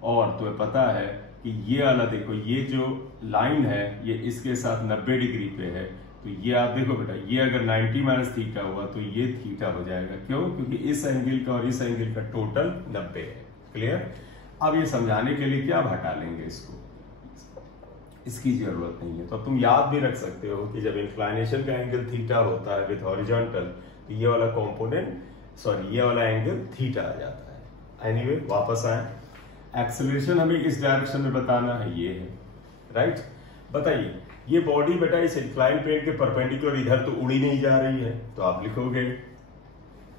और तुम्हें पता है कि ये वाला देखो, ये जो लाइन है ये इसके साथ 90 डिग्री पे है। तो ये आप देखो बेटा, ये अगर 90 माइनस थीटा हुआ तो ये थीटा हो जाएगा। क्यों? क्योंकि इस एंगल का और इस एंगल का टोटल 90 है। क्लियर? अब ये समझाने के लिए क्या आप हटा लेंगे इसको, इसकी जरूरत नहीं है। तो तुम याद भी रख सकते हो कि जब इंक्लाइनेशन का एंगल थीटा होता है विद हॉरिजॉन्टल, तो ये वाला कंपोनेंट, सॉरी ये वाला एंगल थीटा आ जाता है। एनीवे वापस आए, एक्सेलरेशन हमें इस डायरेक्शन में बताना है, ये है, राइट। बताइए ये बॉडी बेटा इस इंक्लाइन प्लेन के परपेंडिकुलर इधर तो उड़ी नहीं जा रही है, तो आप लिखोगे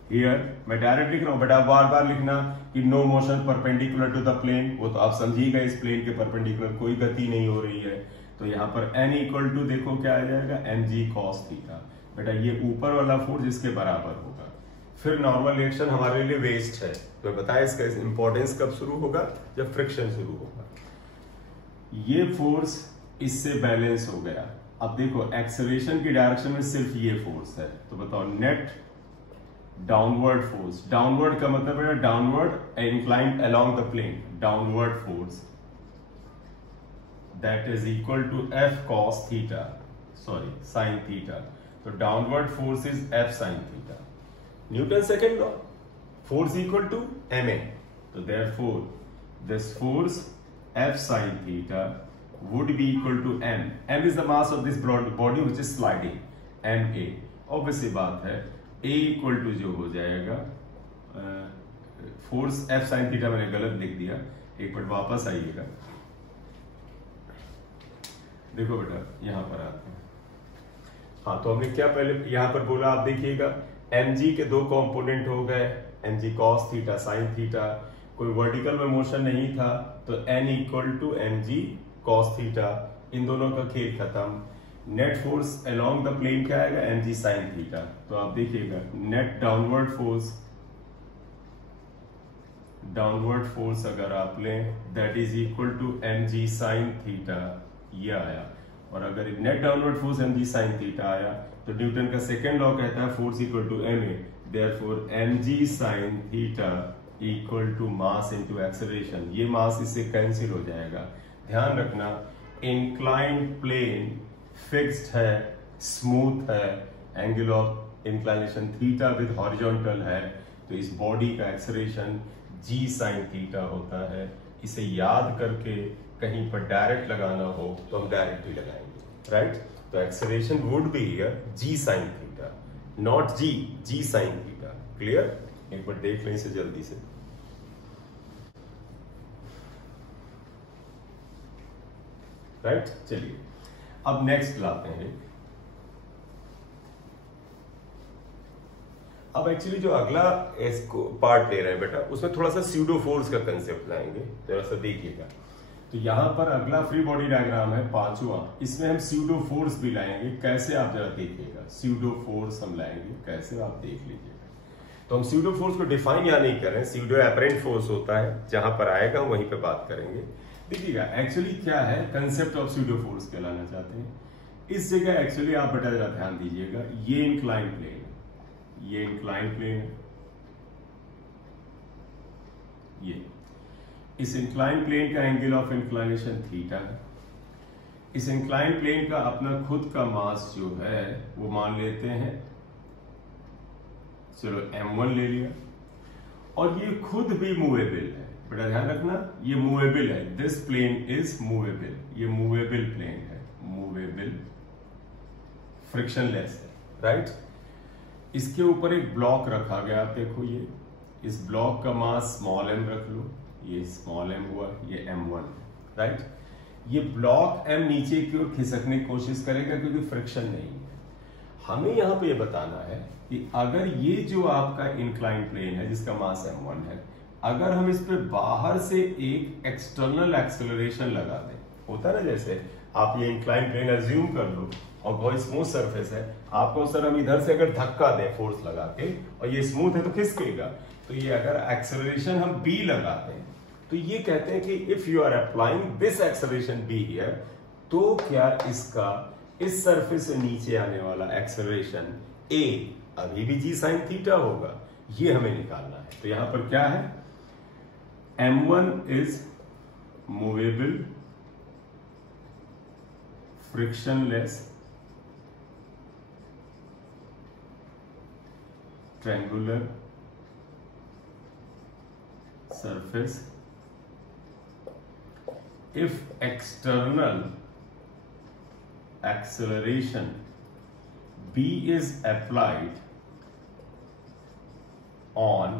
हियर, मैं डायरेक्ट लिख रहा हूं बेटा, बार बार लिखना कि no motion perpendicular to the plane, वो तो आप समझी गए, इस प्लेन के परपेंडिकुलर कोई गति नहीं हो रही है। तो यहाँ पर n इक्वल टू देखो क्या आ जाएगा, mg cos थीटा। बेटा ये ऊपर वाला फोर्स इसके बराबर होगा। फिर नॉर्मल रिएक्शन हमारे लिए वेस्ट है, तो बताया इसका इंपॉर्टेंस कब शुरू होगा, जब फ्रिक्शन शुरू होगा। ये फोर्स इससे बैलेंस हो गया। अब देखो एक्सेलरेशन की डायरेक्शन में सिर्फ ये फोर्स है, तो बताओ नेट डाउनवर्ड फोर्स, डाउनवर्ड का मतलब है downward inclined along the plane, downward force that is equal to f cos theta, sorry sin theta. तो downward force is f sin theta. Newton second law, force equal to ma, तो therefore this force f sin theta would be equal to m. m is the mass of this body which is sliding, ma। obvious सी बात है, a equal to जो हो जाएगा फोर्स f sin थीटा, मैंने गलत लिख दिया, एक मिनट वापस आइएगा। देखो बेटा यहां पर आते हैं, हाँ तो हमने क्या पहले यहां पर बोला, आप देखिएगा mg के दो कंपोनेंट हो गए, mg cos theta sin theta, कोई वर्टिकल में मोशन नहीं था, तो n equal to mg cos theta, इन दोनों का खेल खत्म। Net force along the plane क्या आएगा, mg sin थीटा। तो आप देखिएगा net downward force downward force अगर आप लें that is equal to mg sine theta, ये आया। और अगर net downward force mg sine theta आया तो न्यूटन का सेकेंड लॉ कहता है force equal to ma, therefore mg sine theta equal to mass into acceleration. ये मास इससे कैंसिल हो जाएगा। ध्यान रखना इंक्लाइंड प्लेन फिक्स्ड है, स्मूथ है, angle of inclination theta with horizontal है, तो इस बॉडी का एक्सेलरेशन g साइन थीटा होता है। इसे याद करके कहीं पर डायरेक्ट लगाना हो तो हम डायरेक्ट भी लगाएंगे, राइट? तो acceleration would be here g sine theta, not g sine theta. Clear? एक बार देख लें इसे जल्दी से। राइट? चलिए अब नेक्स्ट लाते हैं। अब एक्चुअली जो अगला इसको पार्ट ले रहे हैं बेटा, उसमें थोड़ा सा स्यूडो फोर्स का कंसेप्ट लाएंगे, जरा सा देखिएगा। तो यहां पर अगला फ्री बॉडी डायग्राम है 5वां, इसमें हम स्यूडो फोर्स भी लाएंगे। कैसे आप जरा देखिएगा, स्यूडो फोर्स हम लाएंगे कैसे, आप देख लीजिएगा। तो हम स्यूडो फोर्स को डिफाइन या नहीं कर रहे हैं, स्यूडो एपरेंट फोर्स होता है, जहां पर आएगा वहीं पे बात करेंगे। देखिएगा एक्चुअली क्या है कंसेप्ट ऑफ स्यूडो फोर्स कहलाना चाहते हैं। इस जगह एक्चुअली आप बेटा जरा ध्यान दीजिएगा, ये इंक्लाइन प्लेन है, ये इंक्लाइन प्लेन है, ये इस इंक्लाइन प्लेन का एंगल ऑफ इंक्लाइनेशन थीटा है। इस इंक्लाइन प्लेन का अपना खुद का मास जो है वो मान लेते हैं, चलो m1 ले लिया, और ये खुद भी मूवेबल है। बेटा ध्यान रखना ये मूवेबल है, दिस प्लेन इज मूवेबल, ये मूवेबल प्लेन है, मूवेबल, फ्रिक्शनलेस है, राइट? इसके ऊपर एक ब्लॉक रखा गया, आप देखो ये, इस ब्लॉक का मास स्मॉल m रख लो, ये स्मॉल m हुआ, ये m1, राइट? ये ब्लॉक m नीचे की ओर खिसकने की कोशिश करेगा क्योंकि फ्रिक्शन नहीं है। हमें यहां पे ये बताना है कि अगर ये जो आपका इंक्लाइन प्लेन है जिसका मास m1 है, अगर हम इस पे बाहर से एक एक्सटर्नल एक्सेलरेशन लगा दें, होता है ना, जैसे आप ये इंक्लाइन प्लेन अज्यूम कर लो और बहुत स्मूथ सरफेस है, आपको सर हम इधर से अगर धक्का दें फोर्स लगा के और ये स्मूथ है तो खिसकेगा, तो ये अगर एक्सेलरेशन हम b लगाते हैं तो ये कहते हैं कि if you are applying this acceleration b here, तो क्या इसका इस सरफेस से नीचे आने वाला एक्सेलरेशन a अभी भी g साइन थीटा होगा, ये हमें निकालना है। तो यहां पर क्या है, m1 is movable, frictionless, triangular surface if external acceleration b is applied on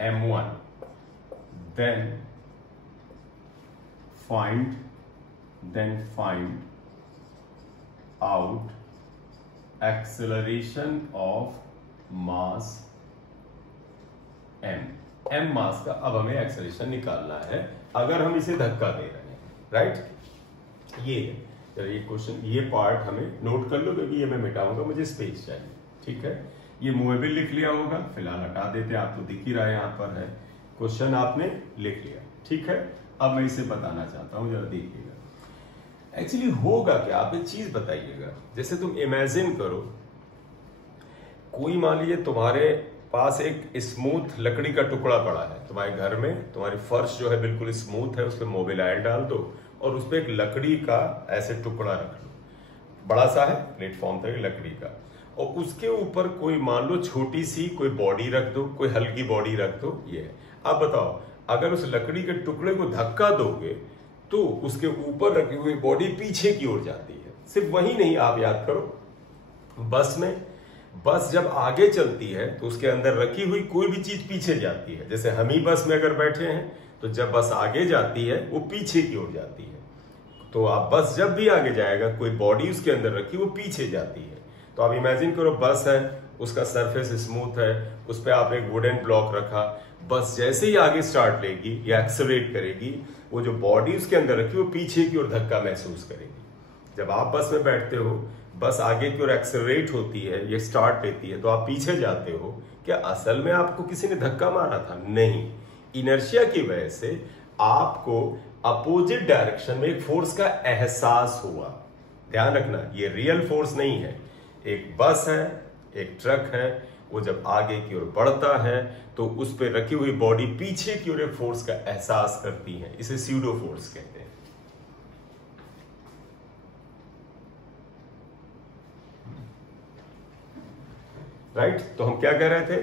m1, then find out acceleration of mass m मास का अब हमें एक्सेलरेशन निकालना है अगर हम इसे धक्का दे रहे हैं, राइट? ये है ये क्वेश्चन, ये पार्ट हमें नोट कर लो क्योंकि ये मैं मिटाऊंगा, मुझे स्पेस चाहिए, ठीक है? ये मूवेबल लिख लिया होगा, फिलहाल हटा देते, आप तो दिख ही रहा है, यहां पर है क्वेश्चन, आपने लिख लिया, ठीक है? अब मैं इसे बताना चाहता हूं, जरा देखिएगा एक्चुअली होगा क्या। आप एक चीज बताइएगा, जैसे तुम इमेजिन करो कोई मान लीजिए तुम्हारे पास एक स्मूथ लकड़ी का टुकड़ा पड़ा है तुम्हारे घर में, तुम्हारी फर्श जो है बिल्कुल स्मूथ है, उस पर मोबिल ऑयल डाल दो और उस पर एक लकड़ी का ऐसे टुकड़ा रख लो, बड़ा सा है प्लेटफॉर्म तक लकड़ी का, और उसके ऊपर कोई मान लो छोटी सी कोई बॉडी रख दो, कोई हल्की बॉडी रख दो। ये है, अब बताओ अगर उस लकड़ी के टुकड़े को धक्का दोगे तो उसके ऊपर रखी हुई बॉडी पीछे की ओर जाती है। सिर्फ वही नहीं, आप याद करो बस में, बस जब आगे चलती है तो उसके अंदर रखी हुई कोई भी चीज पीछे जाती है। जैसे हम ही बस में अगर बैठे हैं तो जब बस आगे जाती है वो पीछे की ओर जाती है, तो आप बस जब भी आगे जाएगा कोई बॉडी उसके अंदर रखी वो पीछे जाती है। तो आप इमेजिन करो बस है, उसका सरफेस स्मूथ है, उस पर आप एक वुडन ब्लॉक रखा, बस जैसे ही आगे स्टार्ट लेगी या एक्सेलरेट करेगी, वो जो बॉडी उसके अंदर रखी वो पीछे की ओर धक्का महसूस करेगी। जब आप बस में बैठते हो, बस आगे की ओर एक्सेलरेट होती है, ये स्टार्ट लेती है, तो आप पीछे जाते हो, क्या असल में आपको किसी ने धक्का मारा था? नहीं, इनर्शिया की वजह से आपको अपोजिट डायरेक्शन में एक फोर्स का एहसास हुआ। ध्यान रखना, ये रियल फोर्स नहीं है। एक बस है, एक ट्रक है, वो जब आगे की ओर बढ़ता है तो उस पर रखी हुई बॉडी पीछे की ओर एक फोर्स का एहसास करती है, इसे स्यूडो फोर्स कहते हैं। राइट? तो हम क्या कह रहे थे,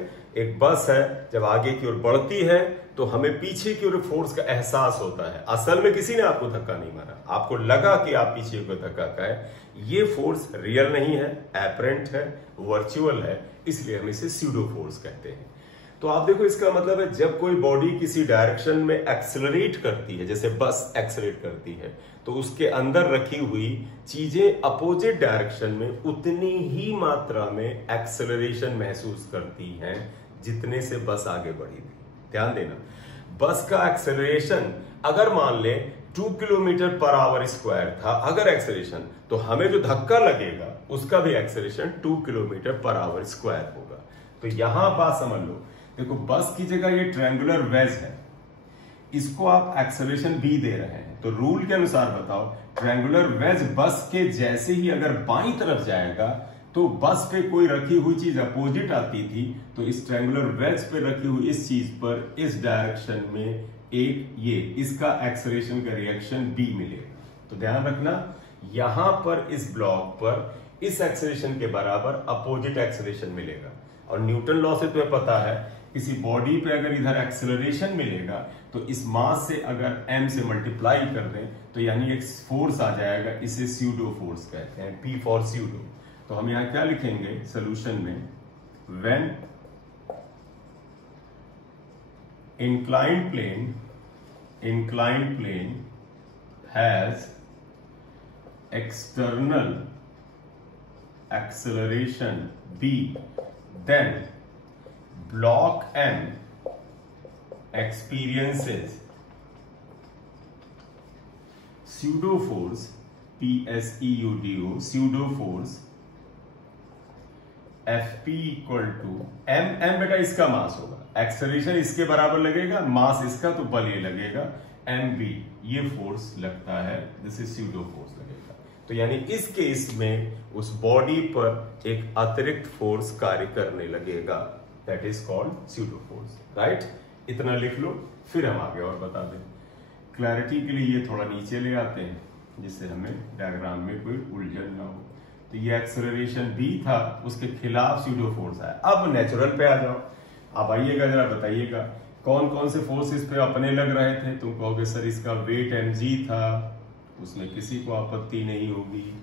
एक बस है जब आगे की ओर बढ़ती है तो हमें पीछे की ओर फोर्स का एहसास होता है। असल में किसी ने आपको धक्का नहीं मारा, आपको लगा कि आप पीछे को धक्का खाए। ये फोर्स रियल नहीं है, एपरेंट है, वर्चुअल है, इसलिए हम इसे स्यूडो फोर्स कहते हैं। तो आप देखो, इसका मतलब है जब कोई बॉडी किसी डायरेक्शन में एक्सेलरेट करती है, जैसे बस एक्सेलरेट करती है, तो उसके अंदर रखी हुई चीजें अपोजिट डायरेक्शन में उतनी ही मात्रा में एक्सेलरेशन महसूस करती हैं जितने से बस आगे बढ़ी थी। ध्यान देना, बस का एक्सेलरेशन अगर मान ले 2 किलोमीटर पर आवर स्क्वायर था अगर एक्सेलरेशन, तो हमें जो धक्का लगेगा उसका भी acceleration 2 kilometre per hour square होगा। तो यहां बात समझ लो, देखो बस की जगह ये ट्रायंगुलर वेज है, इसको आप एक्सेलरेशन भी दे रहे हैं, तो रूल के अनुसार बताओ, ट्रायंगुलर वेज बस के जैसे ही अगर बाईं तरफ जाएगा तो बस पे कोई रखी हुई चीज अपोजिट आती थी, तो इस ट्रायंगुलर वेज पे रखी हुई इस चीज पर इस डायरेक्शन में एक ये इसका एक्सेलरेशन का रिएक्शन बी मिलेगा। तो ध्यान रखना, यहां पर इस ब्लॉक पर इस एक्सेलरेशन के बराबर अपोजिट एक्सेलरेशन मिलेगा। और न्यूटन लॉ से तुम्हें पता है, किसी बॉडी पे अगर इधर एक्सेलरेशन मिलेगा तो इस मास से अगर m से मल्टीप्लाई कर दें तो यानी एक फोर्स आ जाएगा, इसे स्यूडो फोर्स कहते हैं, P फॉर स्यूडो। तो हम यहां क्या लिखेंगे सॉल्यूशन में, when inclined plane has external acceleration b, then block M experiences pseudo force, PSEUDO, pseudo force Fp equal to m बेटा इसका मास होगा, एक्सेलरेशन इसके बराबर लगेगा, मास इसका, तो बल ये लगेगा, mb ये फोर्स लगता है, दिस इज स्यूडो फोर्स लगेगा। तो यानी इस केस में उस बॉडी पर एक अतिरिक्त फोर्स कार्य करने लगेगा, that is called pseudo force. Right? इतना लिख लो, फिर हम आगे और बता दें। क्लैरिटी के लिए ये थोड़ा नीचे ले आते हैं जिससे हमें डायग्राम में कोई उलझन ना हो। तो ये एक्सेलरेशन बी था, उसके खिलाफ स्यूडो फोर्स आया। अब नेचुरल पे आ जाओ, आप आइएगा जरा बताइएगा कौन कौन से फोर्स इस पे अपने लग रहे थे। तुम कहोगे सर इसका वेट mg था, उसमें किसी को आपत्ति नहीं होगी।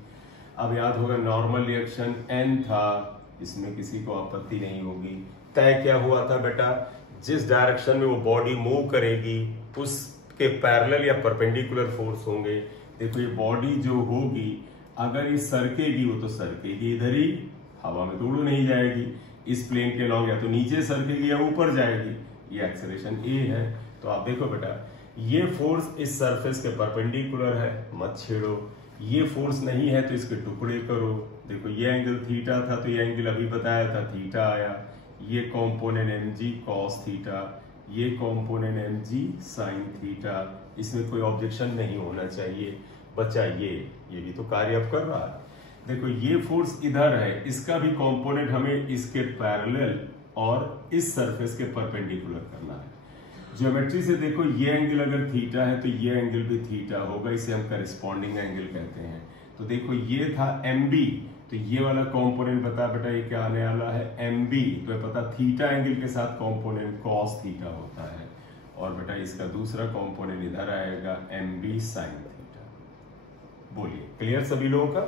अब याद होगा नॉर्मल रिएक्शन n था, इसमें किसी को आपत्ति नहीं होगी। तय क्या हुआ था बेटा, जिस डायरेक्शन में वो बॉडी मूव करेगी उसके पैरेलल या परपेंडिकुलर फोर्स होंगे। देखो ये बॉडी जो होगी अगर ये सरकेगी, वो तो सरकेगी इधर ही, हवा में तो उड़ नहीं जाएगी, इस प्लेन के लॉन्ग या तो नीचे सरकेगी या ऊपर जाएगी। ये एक्सेलरेशन ए है। तो आप देखो बेटा, ये फोर्स इस सरफेस के परपेंडिकुलर है, मत छेड़ो। ये फोर्स नहीं है तो इसके टुकड़े करो। देखो ये एंगल थीटा था, तो ये एंगल अभी बताया था थीटा आया। ये कॉम्पोनेंट mg cos थीटा, ये कॉम्पोनेंट mg sin थीटा, इसमें कोई ऑब्जेक्शन नहीं होना चाहिए। बच्चा ये भी तो कार्य अब कर रहा है। देखो ये फोर्स इधर है, इसका भी कंपोनेंट हमें इसके पैरेलल और इस सरफेस के परपेंडिकुलर करना है। ज्योमेट्री से देखो ये एंगल अगर थीटा है तो ये एंगल भी थीटा होगा, इसे हम करेस्पॉन्डिंग एंगल कहते हैं। तो देखो ये था mb, तो ये वाला कंपोनेंट बता बेटा ये क्या आने वाला है mb। तो पता थीटा एंगल के साथ कंपोनेंट cos थीटा होता है, और बेटा इसका दूसरा कंपोनेंट इधर आएगा mb sin थीटा। बोलिए क्लियर सभी लोगों का?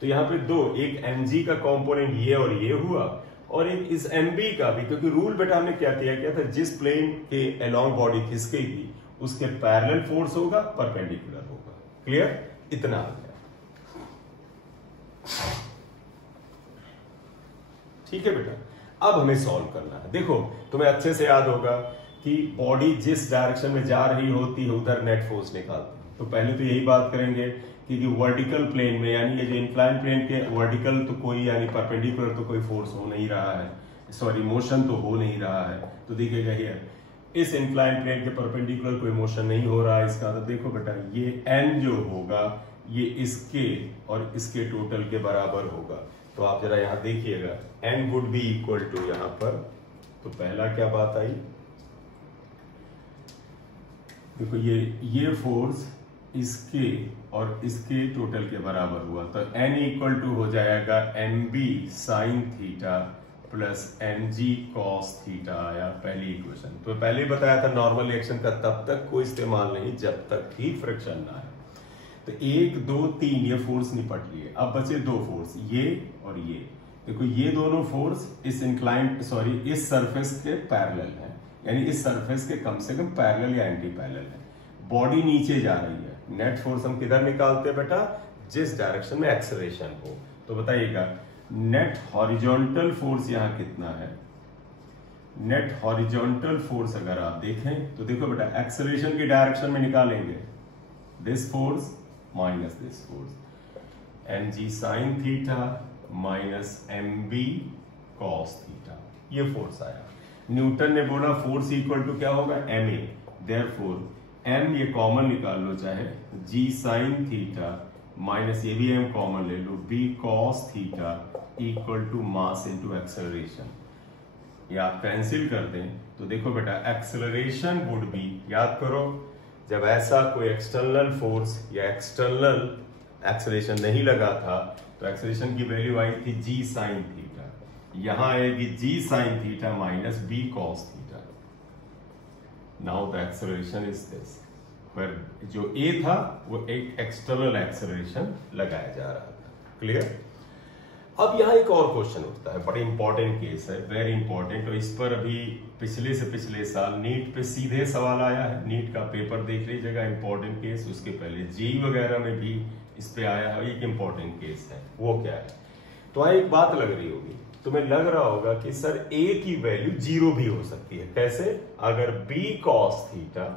तो यहाँ पे दो, एक mg का कंपोनेंट ये और ये हुआ, और एक इस mb का भी, क्योंकि रूल बेटा हमने क्या किया था, जिस प्लेन के अलोंग बॉडी खिसकेगी उसके पैरेलल फोर्स होगा, परपेंडिकुलर होगा। क्लियर? इतना आ गया। ठीक है बेटा, अब हमें सॉल्व करना है। देखो तुम्हें अच्छे से याद होगा कि बॉडी जिस डायरेक्शन में जा रही होती है उधर नेट फोर्स निकालते हैं। तो पहले तो यही बात करेंगे कि वर्टिकल प्लेन में, यानी ये जो इंक्लाइन प्लेन के वर्टिकल तो कोई यानी परपेंडिकुलर तो कोई फोर्स हो नहीं रहा है, सॉरी मोशन तो हो नहीं रहा है। तो देखिएगा हियर इस इंक्लाइन प्लेन के परपेंडिकुलर कोई मोशन नहीं हो रहा है इसका, तो देखो बेटा ये n जो होगा ये इसके और इसके टोटल के बराबर होगा। तो आप जरा यहां देखिएगा n would be equal to यहां पर, तो पहला क्या बात आई, देखो ये फोर्स इसके और इसके टोटल के बराबर हुआ, तो n इक्वल टू हो जाएगा mb sine theta plus mg cos theta आया पहली इक्वेशन। तो पहले ही बताया था नॉर्मल रिएक्शन का तब तक कोई इस्तेमाल नहीं जब तक कि फ्रिक्शन ना है। तो 1 2 3 ये फोर्स निपट लिए, अब बचे दो फोर्स ये और ये। देखो ये दोनों फोर्स इस इंक्लाइन इस सरफेस के पैरेलल है, यानी इस सरफेस के कम से कम पैरेलल या एंटी पैरेलल है। बॉडी नीचे जा रही है, नेट फोर्स हम किधर निकालते हैं बेटा, जिस डायरेक्शन में एक्सेलरेशन हो। तो बताइएगा नेट हॉरिजॉन्टल फोर्स यहां कितना है। नेट हॉरिजॉन्टल फोर्स अगर आप देखें तो देखो बेटा एक्सेलरेशन की डायरेक्शन में निकालेंगे, this force minus this force, mg sine theta minus mb cos theta, ये फोर्स आया। न्यूटन ने बोला फोर्स इक्वल टू क्या होगा, ma, देयरफॉर m ये कॉमन निकाल लो, चाहे g साइन थीटा माइनस ये भी m कॉमन ले लो, b cos theta equal to mass into acceleration. ये आप कैंसिल कर दें तो देखो बेटा एक्सेलरेशन वुड बी, याद करो जब ऐसा कोई एक्सटर्नल फोर्स या एक्सटर्नल एक्सेलरेशन नहीं लगा था तो एक्सेलरेशन की वैल्यू आई थी g साइन थीटा, यहां आएगी g sine theta minus b cos theta. Now the acceleration is this, पर जो a था वो एक एक्सटर्नल एक्सेलरेशन लगाया जा रहा था। क्लियर। अब यहां एक और क्वेश्चन उठता है, बड़ा इंपॉर्टेंट केस है, वेरी इंपॉर्टेंट, और इस पर अभी पिछले से पिछले साल नीट पे सीधे सवाल आया है। नीट का पेपर देख लीजिएगा, इंपॉर्टेंट केस, उसके पहले जेईई वगैरह में भी इस पे आया है, एक इंपॉर्टेंट केस है। वो क्या है, तो एक बात लग रही होगी, तुम्हें लग रहा होगा कि सर a की वैल्यू 0 भी हो सकती है। कैसे, अगर b cos theta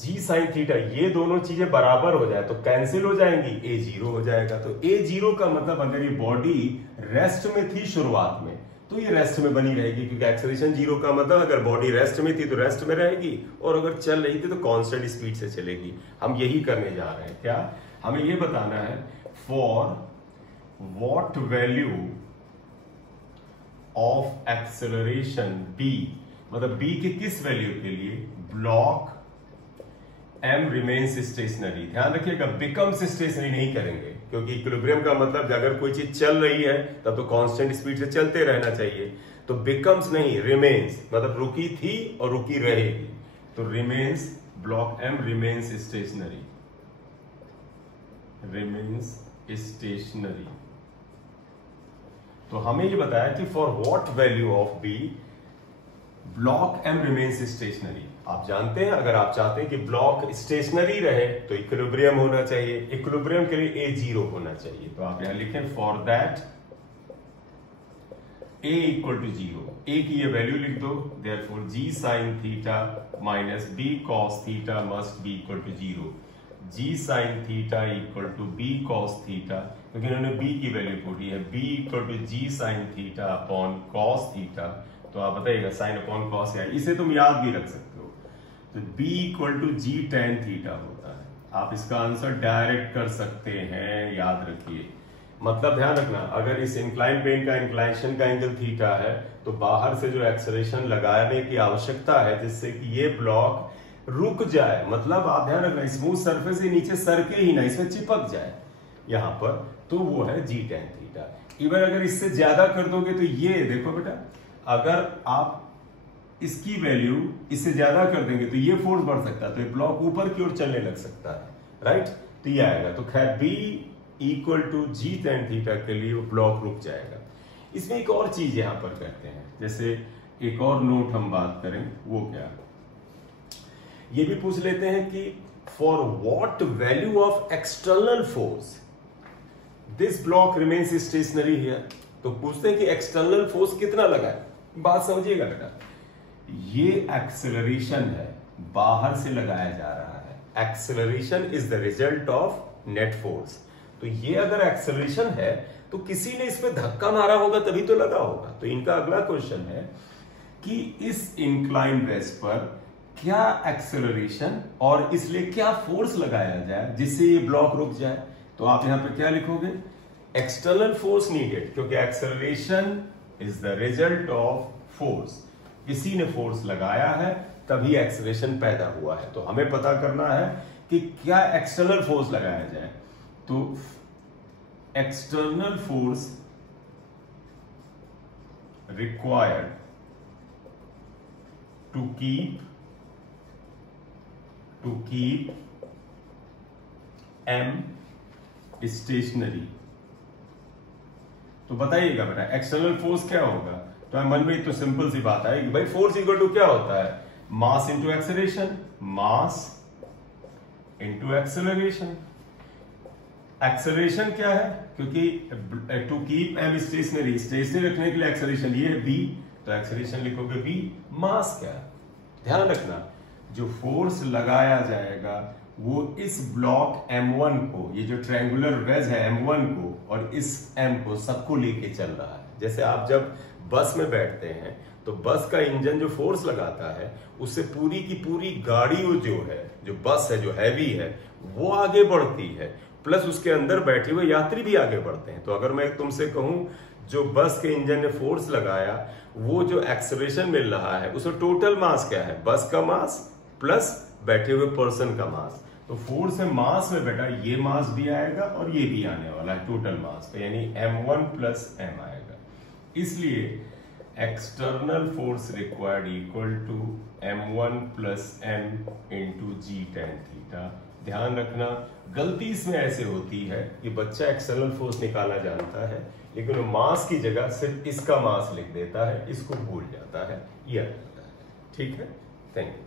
g sine theta ये दोनों चीजें बराबर हो जाए तो कैंसिल हो जाएंगी, a 0 हो जाएगा। तो a 0 का मतलब अगर ये बॉडी रेस्ट में थी शुरुआत में तो ये रेस्ट में बनी रहेगी, क्योंकि एक्सेलरेशन 0 का मतलब अगर बॉडी रेस्ट में थी तो रेस्ट में रहेगी, और अगर चल रही थी तो कांस्टेंट स्पीड से चलेगी। हम यही करने जा रहे हैं। क्या हमें ये बताना है, for what value of acceleration b, मतलब b के किस वैल्यू के लिए ब्लॉक m रिमेन्स स्टेशनरी। ध्यान रखिएगा बिकम्स स्टेशनरी नहीं करेंगे, क्योंकि इक्विलिब्रियम का मतलब अगर कोई चीज चल रही है तब तो कांस्टेंट स्पीड से चलते रहना चाहिए। तो बिकम्स नहीं, रिमेन्स, मतलब रुकी थी और रुकी रहेगी। तो remains, block m remains stationary, remains stationary. तो हमें ये बताया कि for what value of b block m remains stationary. आप जानते हैं अगर आप चाहते हैं कि ब्लॉक स्टेशनरी रहे तो इक्विलिब्रियम होना चाहिए, इक्विलिब्रियम के लिए a 0 होना चाहिए। तो आप यहां लिखें for that a equal to 0, a की ये वैल्यू लिख दो, therefore g sine theta minus b cos theta must be equal to 0, g sine theta equal to b cos theta, क्योंकि इन्होंने b की वैल्यू पूछी है, b equal to g sine theta upon cos theta. तो आप बताइएगा साइन अपॉन कॉस क्या है, इसे तुम याद भी रख सकते हो। तो b equal to g tan theta होता है। आप इसका आंसर डायरेक्ट कर सकते हैं, याद रखिए। मतलब ध्यान रखना, अगर इस इंक्लाइन प्लेन का इंक्लाइनेशन का एंगल थीटा है तो बाहर से जो एक्सेलरेशन लगाने की आवश्यकता है जिससे कि ये ब्लॉक रुक जाए, मतलब आप ध्यान रखना स्मूथ सरफेस से नीचे सरके ही ना, इसमें चिपक जाए यहां पर, तो वो है g tan थीटा। इवन अगर इससे ज्यादा कर दोगे तो ये देखो बेटा, अगर आप इसकी वैल्यू इससे ज्यादा कर देंगे तो ये फोर्स बढ़ सकता है, तो ये ब्लॉक ऊपर की ओर चलने लग सकता है, राइट। तो ये आएगा, तो खैर b equal to g tan theta के लिए वो ब्लॉक रुक जाएगा। इसमें एक और चीज यहां पर करते हैं, जैसे एक और नोट हम बात करें, वो क्या, ये भी पूछ लेते हैं कि for what value of external force this block remains stationary here. तो पूछते हैं कि एक्सटर्नल फोर्स कितना लगा है। बात समझिएगा बेटा, ये एक्सेलरेशन है, बाहर से लगाया जा रहा है। Acceleration is the result of net force. तो ये अगर एक्सेलरेशन है तो किसी ने इस पे धक्का मारा होगा तभी तो लगा होगा। तो इनका अगला क्वेश्चन है कि इस इंक्लाइन वेज पर क्या एक्सेलरेशन और इसलिए क्या फोर्स लगाया जाए जिससे ये ब्लॉक रुक जाए। तो आप यहां पे क्या लिखोगे, एक्सटर्नल फोर्स नीडेड, क्योंकि acceleration is the result of force. किसी ने फोर्स लगाया है तभी एक्सेलरेशन पैदा हुआ है। तो हमें पता करना है कि क्या एक्सटर्नल फोर्स लगाया जाए। तो external force required to keep M stationary. तो बताइएगा बेटा एक्सटर्नल फोर्स क्या होगा। तो मन में तो सिंपल सी बात है कि भाई फोर्स इक्वल टू क्या होता है, mass into acceleration, mass into acceleration. Acceleration क्या है, क्योंकि to keep M stationary, stationary रखने के लिए एक्सेलरेशन ये है v, तो एक्सेलरेशन लिखोगे v। मास क्या है, ध्यान रखना जो फोर्स लगाया जाएगा वो इस ब्लॉक M1 को, ये जो ट्रायंगुलर वेज है M1 को और इस M को सबको लेके चल रहा है। जैसे आप जब बस में बैठते हैं तो बस का इंजन जो फोर्स लगाता है उससे पूरी की पूरी गाड़ी जो है, जो बस है, जो हैवी है, वो आगे बढ़ती है, प्लस उसके अंदर बैठे हुए यात्री भी आगे बढ़ते हैं। तो अगर मैं तुमसे कहूं जो बस के इंजन ने फोर्स लगाया, वो जो एक्सेलरेशन मिल रहा है उसमें टोटल मास क्या है, बस का मास प्लस बैठे हुए पर्सन का मास। तो फोर्स है मास में बेटा ये मास भी आएगा और ये भी आने वाला है टोटल मास पे, यानी m1 प्लस m आएगा। इसलिए external force required equal to m1 plus m into G tan theta. ध्यान रखना गलती इसमें ऐसे होती है कि बच्चा एक्सटर्नल फोर्स निकाला जानता है लेकिन वो मास की जगह सिर्फ इसका मास लिख देता है, इसको भूल जाता है, ये आ जाता है। ठीक है, थैंक यू।